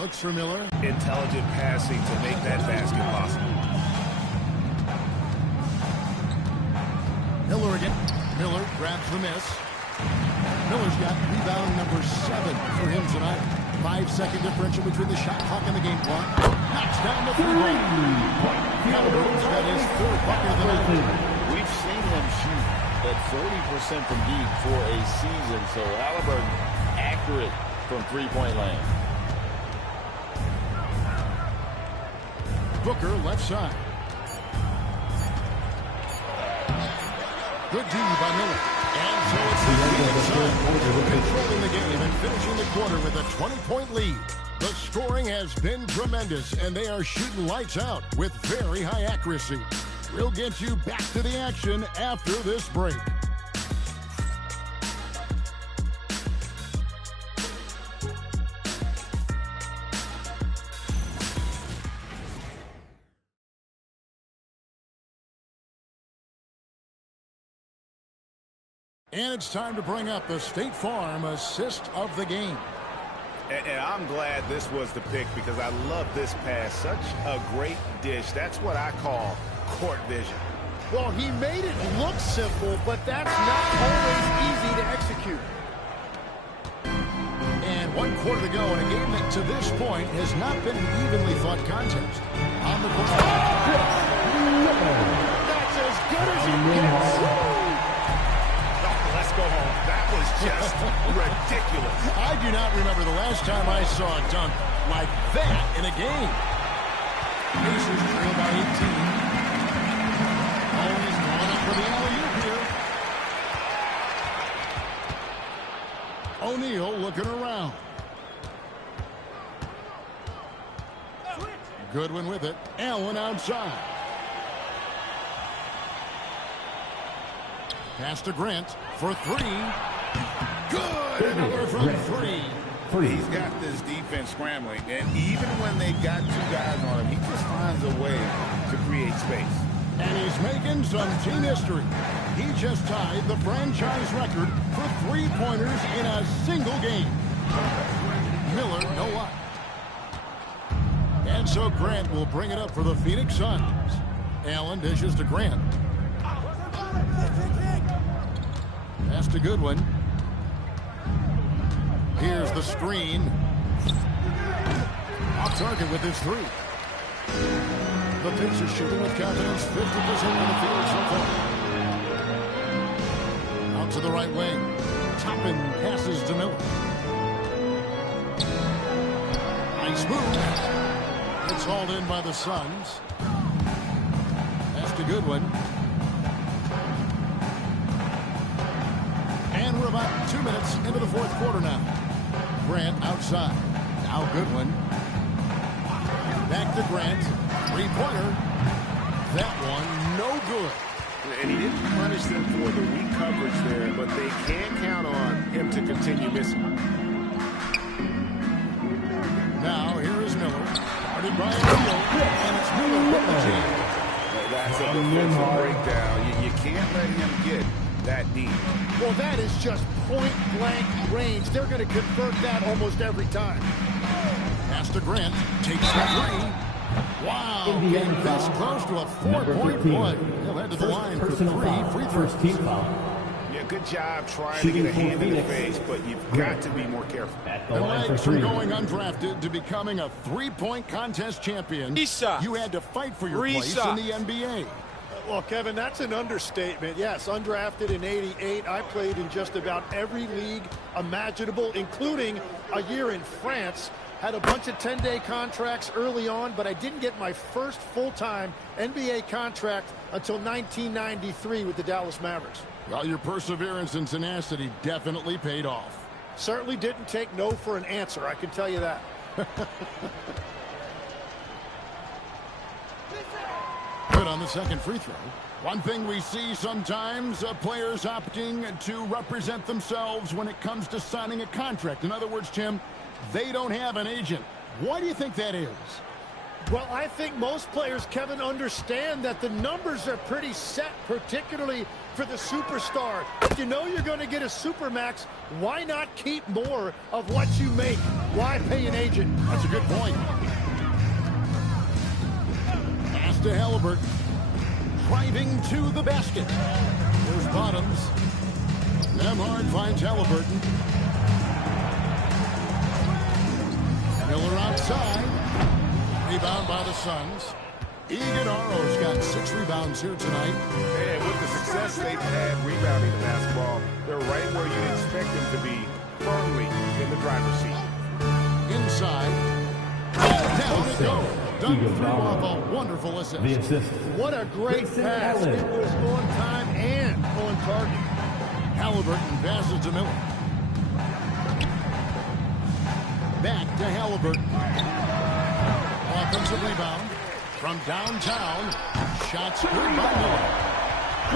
Looks for Miller. Intelligent passing to make that basket possible. Miller again. Miller grabs the miss. Miller's got rebound number 7 for him tonight. 5-second differential between the shot clock and the game clock. Knocks down the three. Halliburton's got his 3rd bucket of the night. We've seen him shoot at 40% from deep for a season, so Halliburton accurate from three-point land. Booker left side. Good D by Miller. And so it's the Phoenix Suns controlling the game and finishing the quarter with a 20-point lead. The scoring has been tremendous, and they are shooting lights out with very high accuracy. We'll get you back to the action after this break. And it's time to bring up the State Farm assist of the game. And I'm glad this was the pick because I love this pass. Such a great dish. That's what I call court vision. Well, he made it look simple, but that's not always easy to execute. And 1 quarter to go in a game that to this point has not been an evenly fought contest. On the court. That's as good as it gets. Let's go home. That was just ridiculous. I do not remember the last time I saw a dunk like that in a game. Pacers trail by 18. Always going up for the alley-oop here. O'Neal looking around. Goodwin with it. Allen outside. Pass to Grant for 3. Good! Another from 3. He's got this defense scrambling, and even when they got 2 guys on him, he just finds a way to create space. And he's making some team history. He just tied the franchise record for 3-pointers in a single game. Miller, no luck. And so Grant will bring it up for the Phoenix Suns. Allen dishes to Grant. Pass to Goodwin. Here's the screen. Off target with his 3. The Pacers shooting with confidence, 50% of the field so far. Out to the right wing. Toppin passes to Miller. Nice move. It's hauled in by the Suns. Pass to Goodwin. And we're about 2 minutes into the 4th quarter now. Grant outside. Now Goodwin. Back to Grant. 3-pointer. That one no good. And he didn't punish them for the weak coverage there, but they can count on him to continue missing. Now here is Miller. Guarded by O'Neal. And it's Miller with the jam. That's a defensive breakdown. You can't let him get that deep. Well, that is just point-blank range. They're going to convert that almost every time. Pass to Grant. Takes the 3. Wow. Getting this close to a 4-point play. He'll head to the line for 3 free throws. Yeah, good job trying to get a hand in the face, but you've got to be more careful. The legs from going undrafted to becoming a 3-point contest champion. You had to fight for your place in the NBA. Well, Kevin, that's an understatement. Yes, undrafted in '88. I played in just about every league imaginable, including a year in France. Had a bunch of 10-day contracts early on, but I didn't get my first full-time NBA contract until 1993 with the Dallas Mavericks. Well, your perseverance and tenacity definitely paid off. Certainly didn't take no for an answer, I can tell you that. Put on on the second free throw. One thing we see sometimes, players opting to represent themselves when it comes to signing a contract. In other words, Tim, they don't have an agent. Why do you think that is? Well, I think most players, Kevin, understand that the numbers are pretty set, particularly for the superstar. If you know you're going to get a supermax, why not keep more of what you make? Why pay an agent? That's a good point. Pass to Halliburton. Driving to the basket. There's Bottoms. Nembhard finds Halliburton. Miller outside. Rebound by the Suns. Iguodala's got 6 rebounds here tonight. And with the success they've had rebounding the basketball, they're right where you'd expect them to be, firmly in the driver's seat. Inside. Down it goes. Done through off a wonderful assist. What a great pass. It was on time and on target. Halliburton passes to Miller. Back to Halliburton. Offensive rebound from downtown. Shots good by Miller.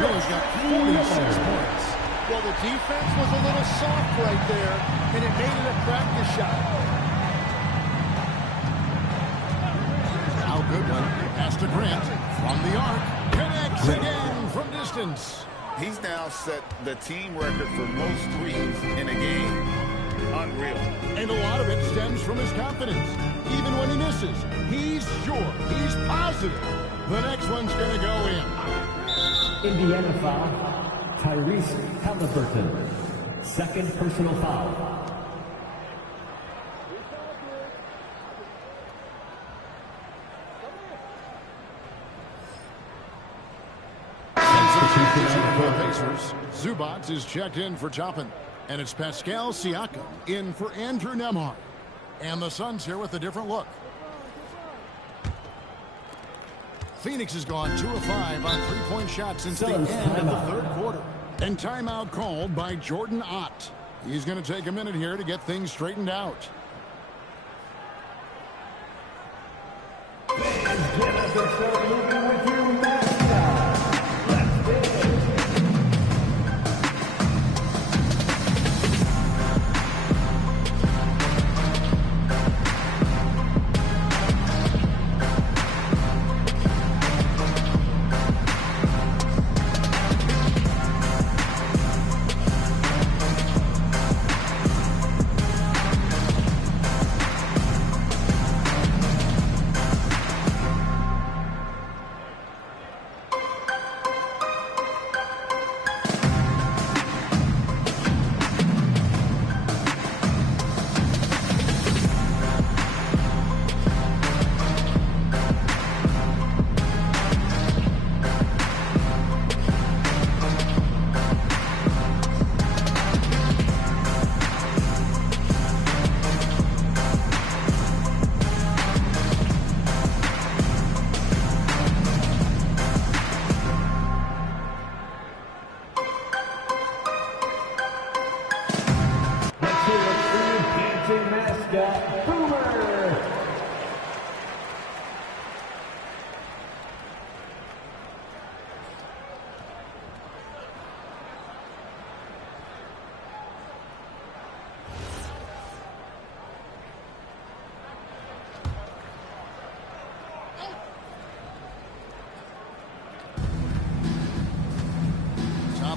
Miller's got 46 points. Well, the defense was a little soft right there, and it made it a practice shot. Now Goodwin. Pass to Grant. From the arc. Connects again from distance. He's now set the team record for most threes in a game. Unreal. And a lot of it stems from his confidence. Even when he misses, he's sure, he's positive the next one's going to go in. Indiana foul, Tyrese Halliburton. Second personal foul. For the Pacers, Zubac is checked in for Toppin. And it's Pascal Siakam in for Andrew Nembhard. And the Suns here with a different look. Phoenix has gone 2 of 5 on three-point shots since the end of the third quarter. And timeout called by Jordan Ott. He's going to take a minute here to get things straightened out.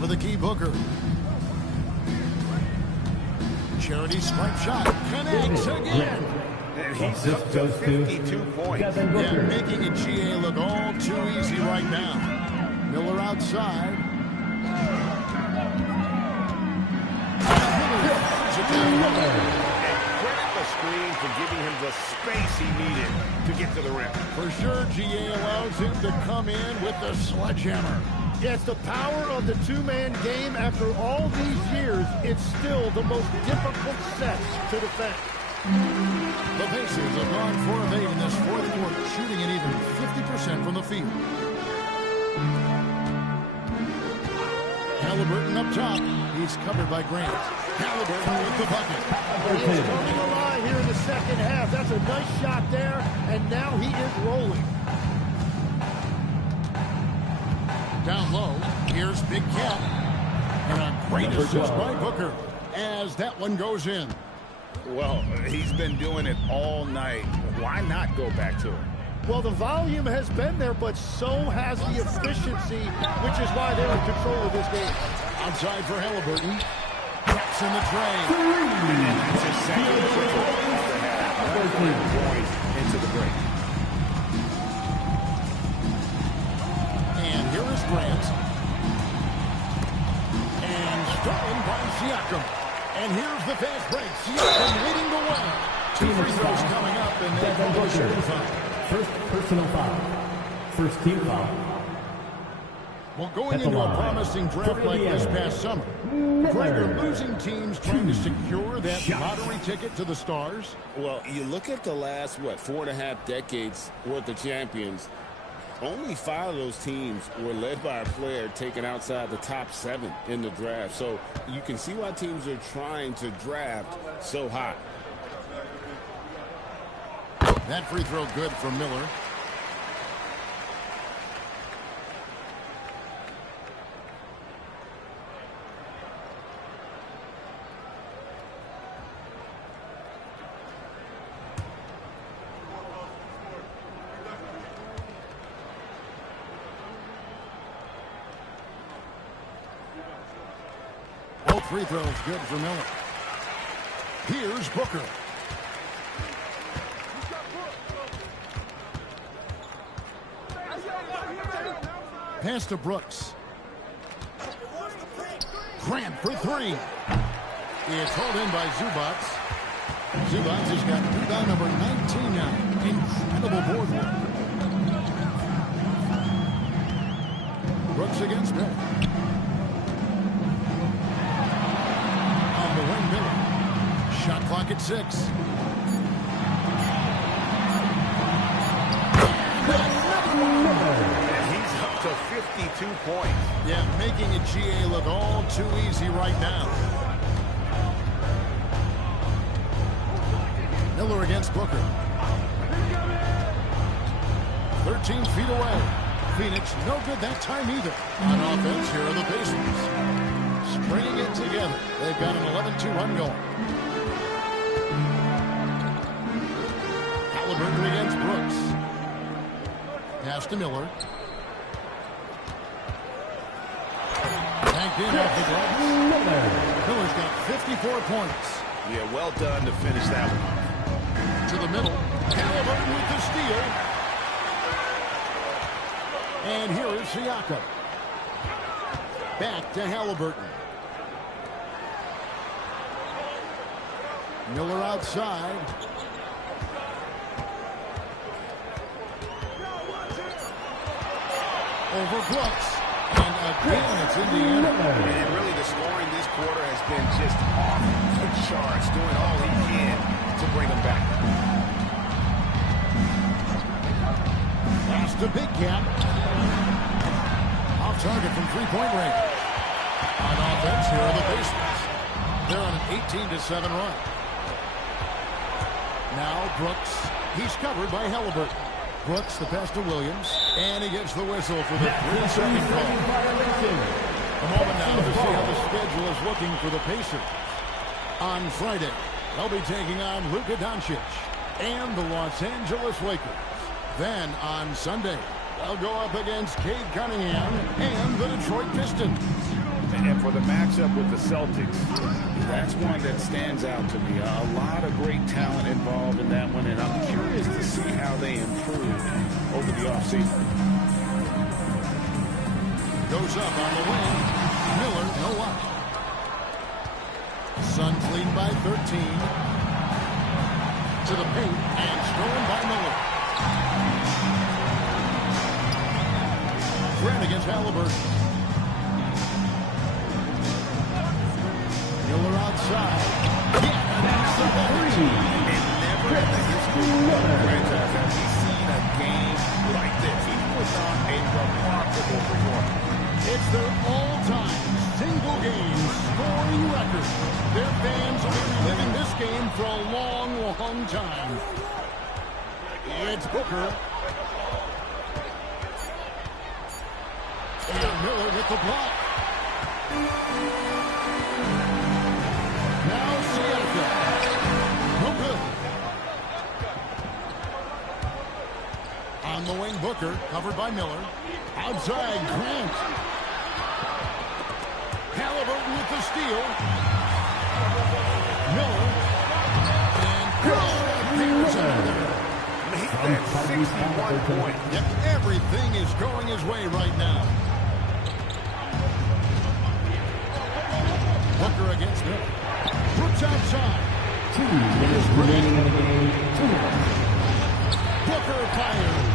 Of the key, Booker. Charity stripe shot. Connects again. And he's up to 52 points. Yeah, making a GA look all too easy right now. Miller outside. Credit the screen for giving him the space he needed to get to the rim. For sure, GA allows him to come in with the sledgehammer. Yeah, it's the power of the two-man game. After all these years, it's still the most difficult sets to defend. The Pacers have gone 4 of 8 in this fourth quarter, shooting at even 50% from the field. Halliburton up top. He's covered by Grant. Halliburton with the bucket. He's coming alive here in the second half. That's a nice shot there, and now he is rolling. Down low, here's Big Cat. And a great assist by Booker as that one goes in. Well, he's been doing it all night. Why not go back to it? Well, the volume has been there, but so has the efficiency, which is why they're in control of this game. Outside for Halliburton. Taps in the train. And that's his second triple off the half. 1 point into the break. And here is Grant. And stolen by Siakam. And here's the fast break. Siakam leading the way. 2 free throws coming up, and they call the shooting foul. First personal foul. First team foul. Well, going into a promising draft like this past summer, greater losing teams trying to secure that lottery ticket to the stars. Well, you look at the last, 4.5 decades worth of champions, only 5 of those teams were led by a player taken outside the top 7 in the draft. So you can see why teams are trying to draft so high. That free throw good from Miller. Both free throws good for Miller. Here's Booker. Pass to Brooks. Grant for 3. It's hauled in by Zubats. Zubats has got rebound number 19 now. Incredible board work. Brooks against Miller. On the wing, Miller. Shot clock at 6. To 52 points. Yeah, making a GA look all too easy right now. Miller against Booker. 13 feet away. Phoenix no good that time either. On offense, here are the Pacers. Stringing it together. They've got an 11-2 run going. Halliburton against Brooks. Pass to Miller. In off the glass. Miller's got 54 points. Yeah, well done to finish that one. To the middle. Halliburton with the steal. And here is Siakam. Back to Halliburton. Miller outside. Over Brooks. And again, it's Indiana. And really, the scoring this quarter has been just off the charts, doing all he can to bring them back. Pass to Big Cat. Off target from three-point range. On offense, here are the Pacers. They're on an 18-7 run. Now Brooks. He's covered by Halliburton. Brooks, the pass to Williams, and he gets the whistle for the 3-second call. A moment now to see how the schedule is looking for the Pacers. On Friday, they'll be taking on Luka Doncic and the Los Angeles Lakers. Then on Sunday, they'll go up against Cade Cunningham and the Detroit Pistons. And for the matchup with the Celtics, that's one that stands out to me. A lot of great talent involved in that one, and I'm curious to see how they improve over the offseason. Goes up on the wing. Miller, no luck. Suns lead by 13. To the paint, and stolen by Miller. Grant against Halliburton. Miller outside. Yeah, that's a three. And never in the history of the franchise have we seen a game like this. He was on a remarkable performance. It's their all-time single-game scoring record. Their fans will be reliving this game for a long, long time. It's Booker. And Miller with the block. Now Siakam. No good. On the wing, Booker, covered by Miller. Outside, Grant. Halliburton with the steal. Miller. And fingers out there. That's 61 points. Yep, everything is going his way right now. Booker against Miller. Brooks outside. 2 minutes remaining in the game. Booker fires.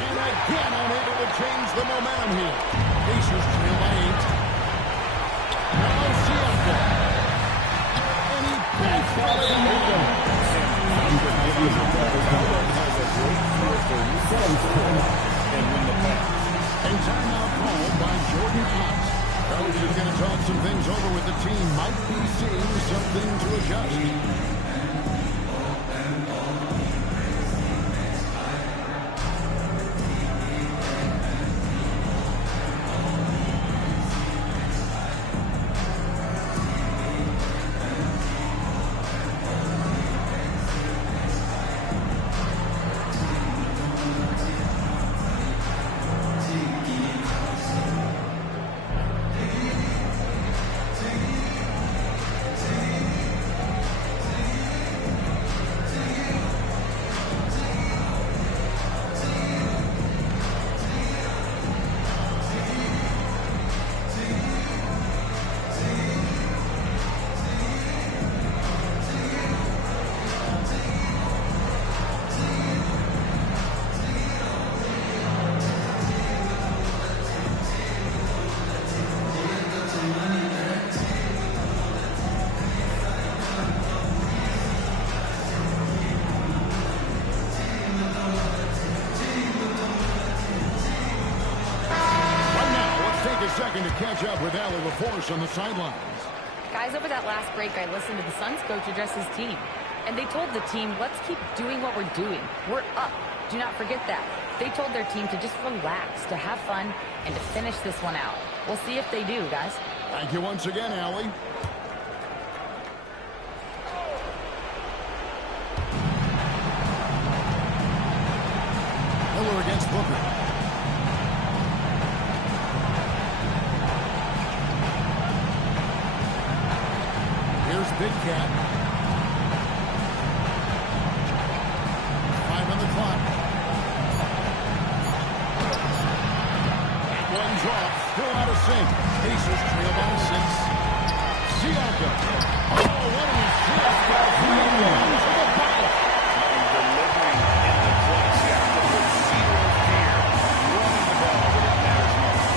And again unable to change the momentum here. Pacers trail by 8. Now Siakam. And he backs out of the middle. And timeout called by Jordan Potts. Coach is going to talk some things over with the team. Might be seeing something to adjust. Second to catch up with Allie LaForce on the sidelines. Guys, over that last break, I listened to the Suns coach address his team. And they told the team, let's keep doing what we're doing. We're up. Do not forget that. They told their team to just relax, to have fun, and to finish this one out. We'll see if they do, guys. Thank you once again, Allie. Miller against Booker. Big Cat. 5 on the clock. That one drop, still out of sync. Pacers trail by 6. Siakam. Oh, what an assist by Siakam to the bucket. And delivering in the clutch. Siakam with zero fear. Running the ball when it matters most.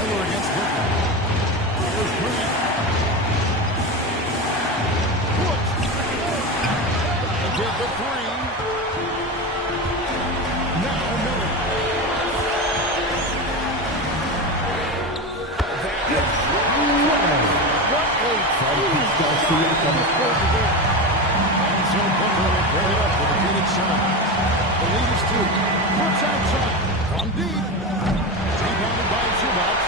Miller against Booker. Here's Grant. Brooks. Did the 3. Now Miller. And so Booker will bring it up for the Phoenix Suns. The lead is 2. Brooks outside. From deep. Rebounded by Zubac.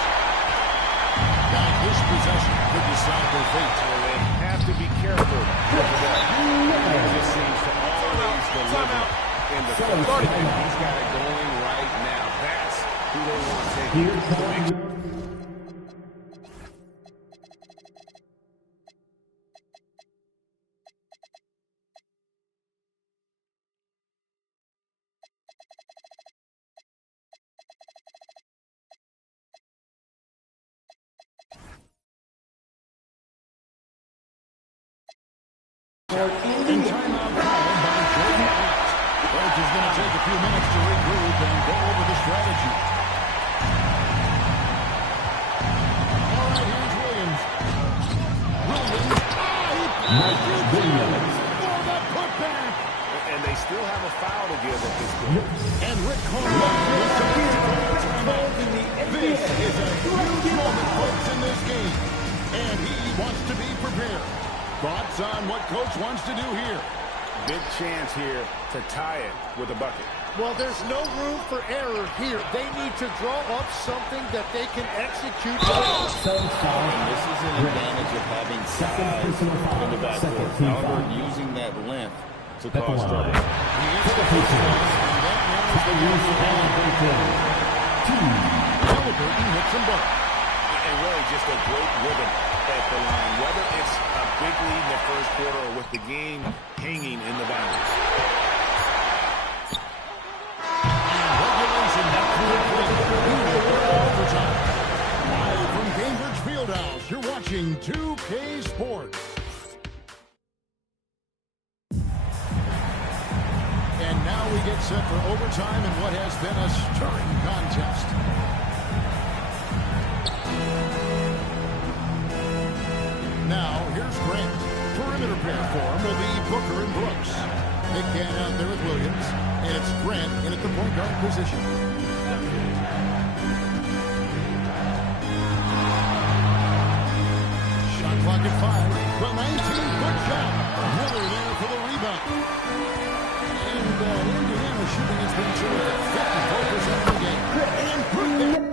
This possession could decide their fate. Well, they have to be careful over that. He just seems to always deliver in the first. He's got it going right now. That's who they want taking. And timeout called by Jordan Potts. Coach is going to take a few minutes to regroup and go over the strategy. All right, here's Williams. Williams. For the putback. And they still have a foul to give at this point. And Rick Carlisle is about to call a timeout. This is a huge moment, folks, in this game. And he wants to be prepared. Thoughts on what Coach wants to do here? Big chance here to to tie it with a bucket. Well, there's no room for error here. They need to draw up something that they can execute. And this is an advantage of having size in the backcourt. However, using that length to cause trouble. Halliburton hits them both. And really just a great rhythm at the line, whether it's a big lead in the first quarter or with the game hanging in the balance. Live from Cambridge Fieldhouse, you're watching 2K Sports. And now we get set for overtime in what has been a stirring contest. Now, here's Grant. Perimeter pair for him will be Booker and Brooks. Big can out there with Williams. And it's Grant in at the point guard position. Shot clock at 5. The 19-foot shot. Miller there for the rebound. And Indiana shooting has been terrific. 54% of the game. And Grant.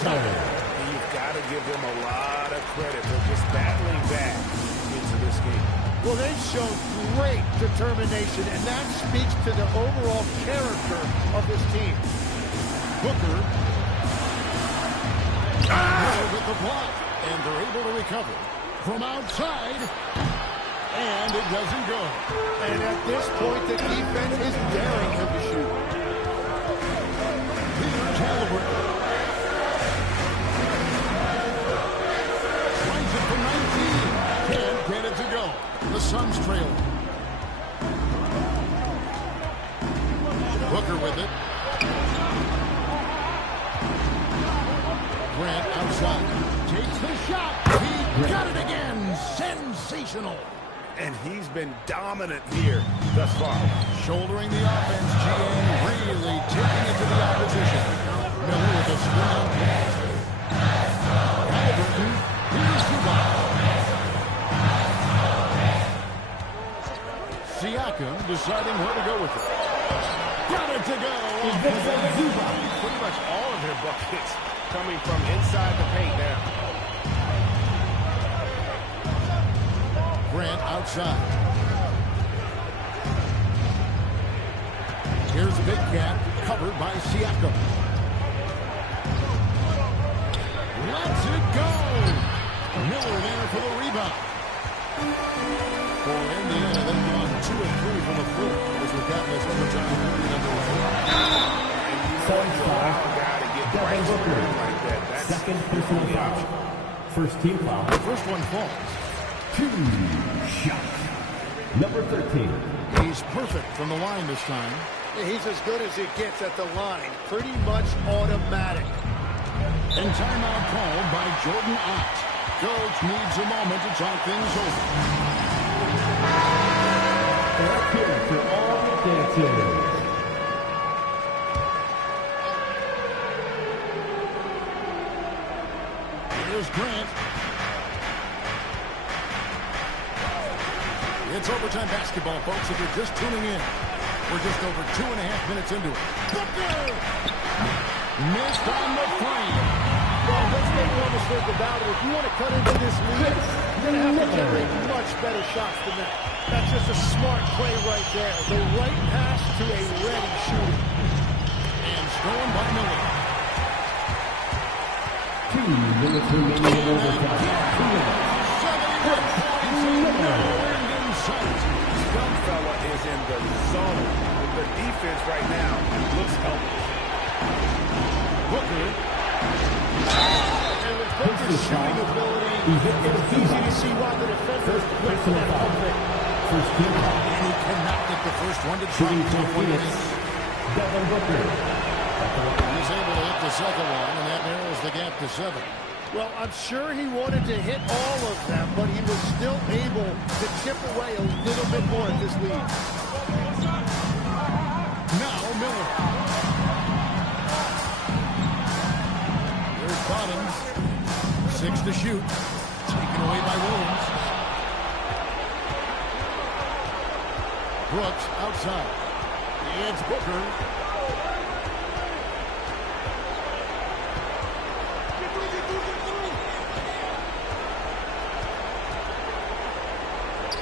You've got to give them a lot of credit for just battling back into this game. Well, they've shown great determination, and that speaks to the overall character of this team. Booker. With the block. And they're able to recover. From outside. And it doesn't go. And at this point, the defense is daring him to shoot. Here's Halliburton. Tries it for 19. Can't get it to go. The Suns trail. Booker with it. Grant outside. Takes the shot. He got it again. Sensational. And he's been dominant here thus far. Shouldering the offense, GA really taking it to the opposition. Miller with a screen. Halliburton. Here's Zubac. Siakam deciding where to go with it. Got it to go. Pretty much all of their buckets coming from inside the paint now. Grant outside. Here's a big gap covered by Siakam. Lets it go. Miller there for the rebound. For Indiana, they've gone 2 of 3 from the floor as we've gotten this overtime lead underway. Devin Booker. Second personal foul. First team foul. The first one falls. 2 shots. Number 13. He's perfect from the line this time. He's as good as it gets at the line. Pretty much automatic. And timeout called by Jordan Ott. Coach needs a moment to talk things over. Back here for all the dancers. Here's Grant. It's overtime basketball, folks, if you're just tuning in. We're just over 2.5 minutes into it. Booker! Missed on the three. Well, let's make no mistake about it. If you want to cut into this lead, you're going to have to generate much better shots than that. That's just a smart play right there. The right pass to a ready shooter. And stolen by Miller. 2 minutes remaining in overtime. 71 points and no end in sight. Young fella is in the zone. The defense right now looks helpless. Booker. And with Booker's shooting ability, it's easy to see why the defenders went for that quick. First team foul. And he cannot get the first one to drop Shooting to for Phoenix. Devin Booker. He's able to hit the second one, and that narrows the gap to 7. Well, I'm sure he wanted to hit all of them, but he was still able to chip away a little bit more at this lead. Now Miller. Here's Bottoms. 6 to shoot. Taken away by Williams. Brooks outside. It's Booker.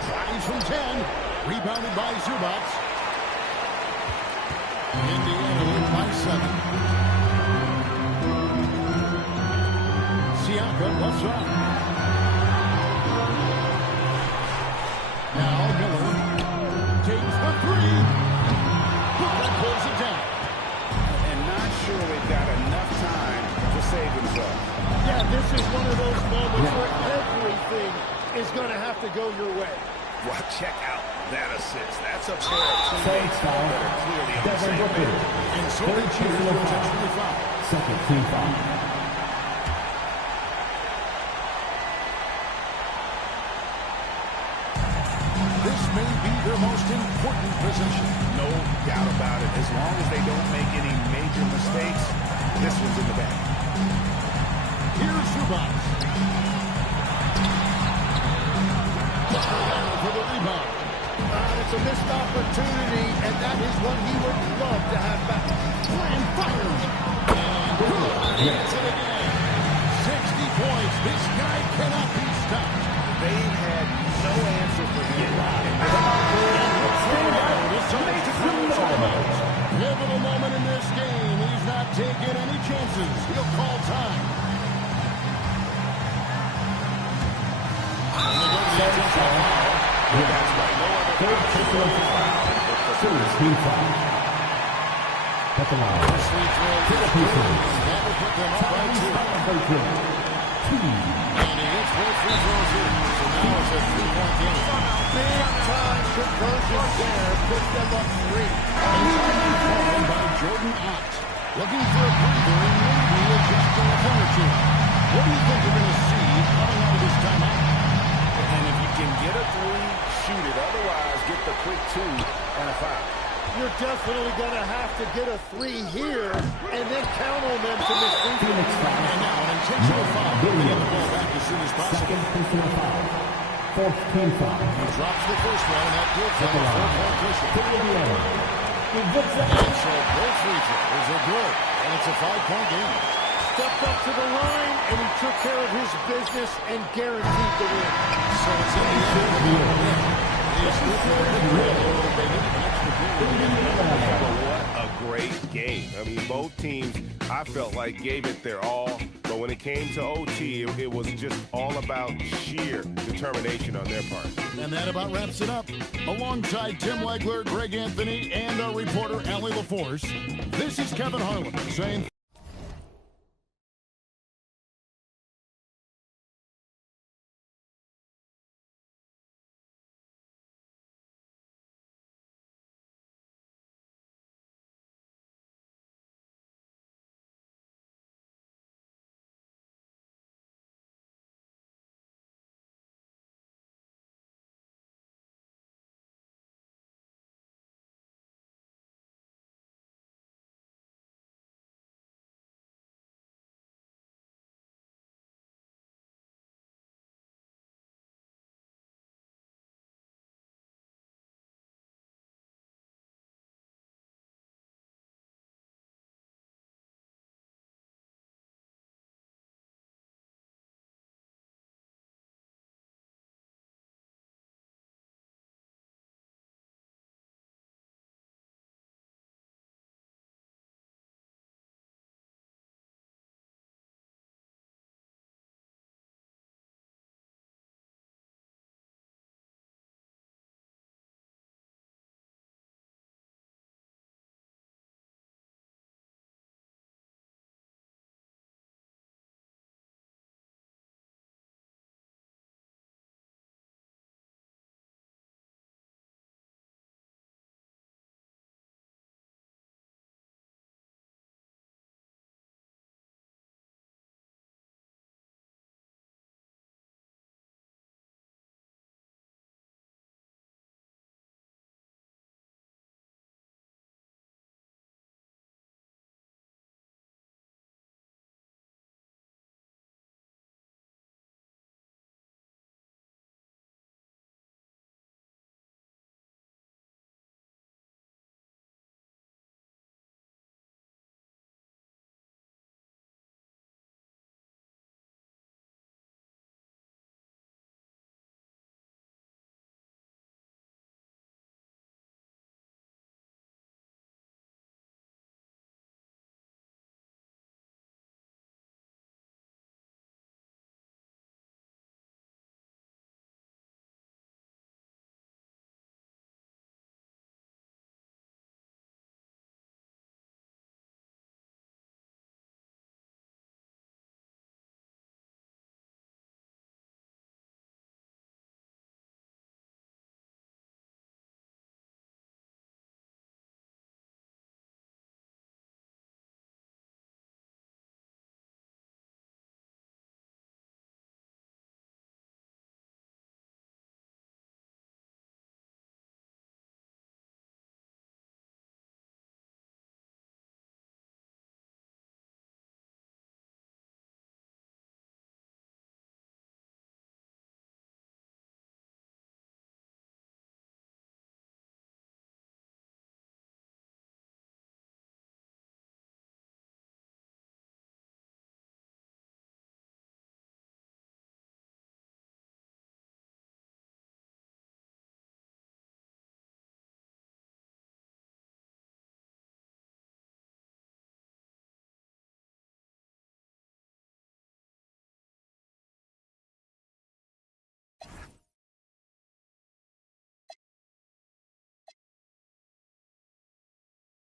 Drives from 10. Rebounded by Zubac. Indiana lead by 7. Siakam left side. Now Miller takes the 3. Booker pulls it down. And not sure they've got enough time to save themselves. Yeah, this is one of those moments where everything is going to have to go your way. Well, check out that assist. That's a pair of teammates that are clearly on the same page. And so they choose to intentionally foul. Second team foul. This may be their most important possession. No doubt about it. As long as they don't make any major mistakes, this one's in the bag. Here's Zubac. For the rebound. It's a missed opportunity, and that is what he would love to have back. Bryant fires. And hits it again. 60 points. This guy cannot be stopped. They've had no answer for him. Pivotal moment in this game. He's not taking any chances. He'll call time. That's right. Third personal foul. First team foul. At the line. That will put them up by 2. And he hits both free throws here. So now it's a 3-point game. Big time conversion there. Put them up 3. And it's called by Jordan Ott. Looking for a breather and maybe adjusting a thing or 2. What do you think you're going to see coming out of this timeout? And if you can get a 3, shoot it. Otherwise, get the quick 2 and a foul. You're definitely going to have to get a 3 here and then count on them to miss free throws. And now an intentional foul. Getting the ball back as soon as possible. Second personal foul. Fourth team foul. He drops the first one, and that gives him a 4-point cushion. And so both free throws are good, and it's a 5-point game. Stepped up to the line, and he took care of his business and guaranteed the win. So it's in the end. What a great game. I mean, both teams, I felt like, gave it their all. But when it came to OT, it was just all about sheer determination on their part. And that about wraps it up. Alongside Tim Legler, Greg Anthony, and our reporter, Allie LaForce, this is Kevin Harlan saying...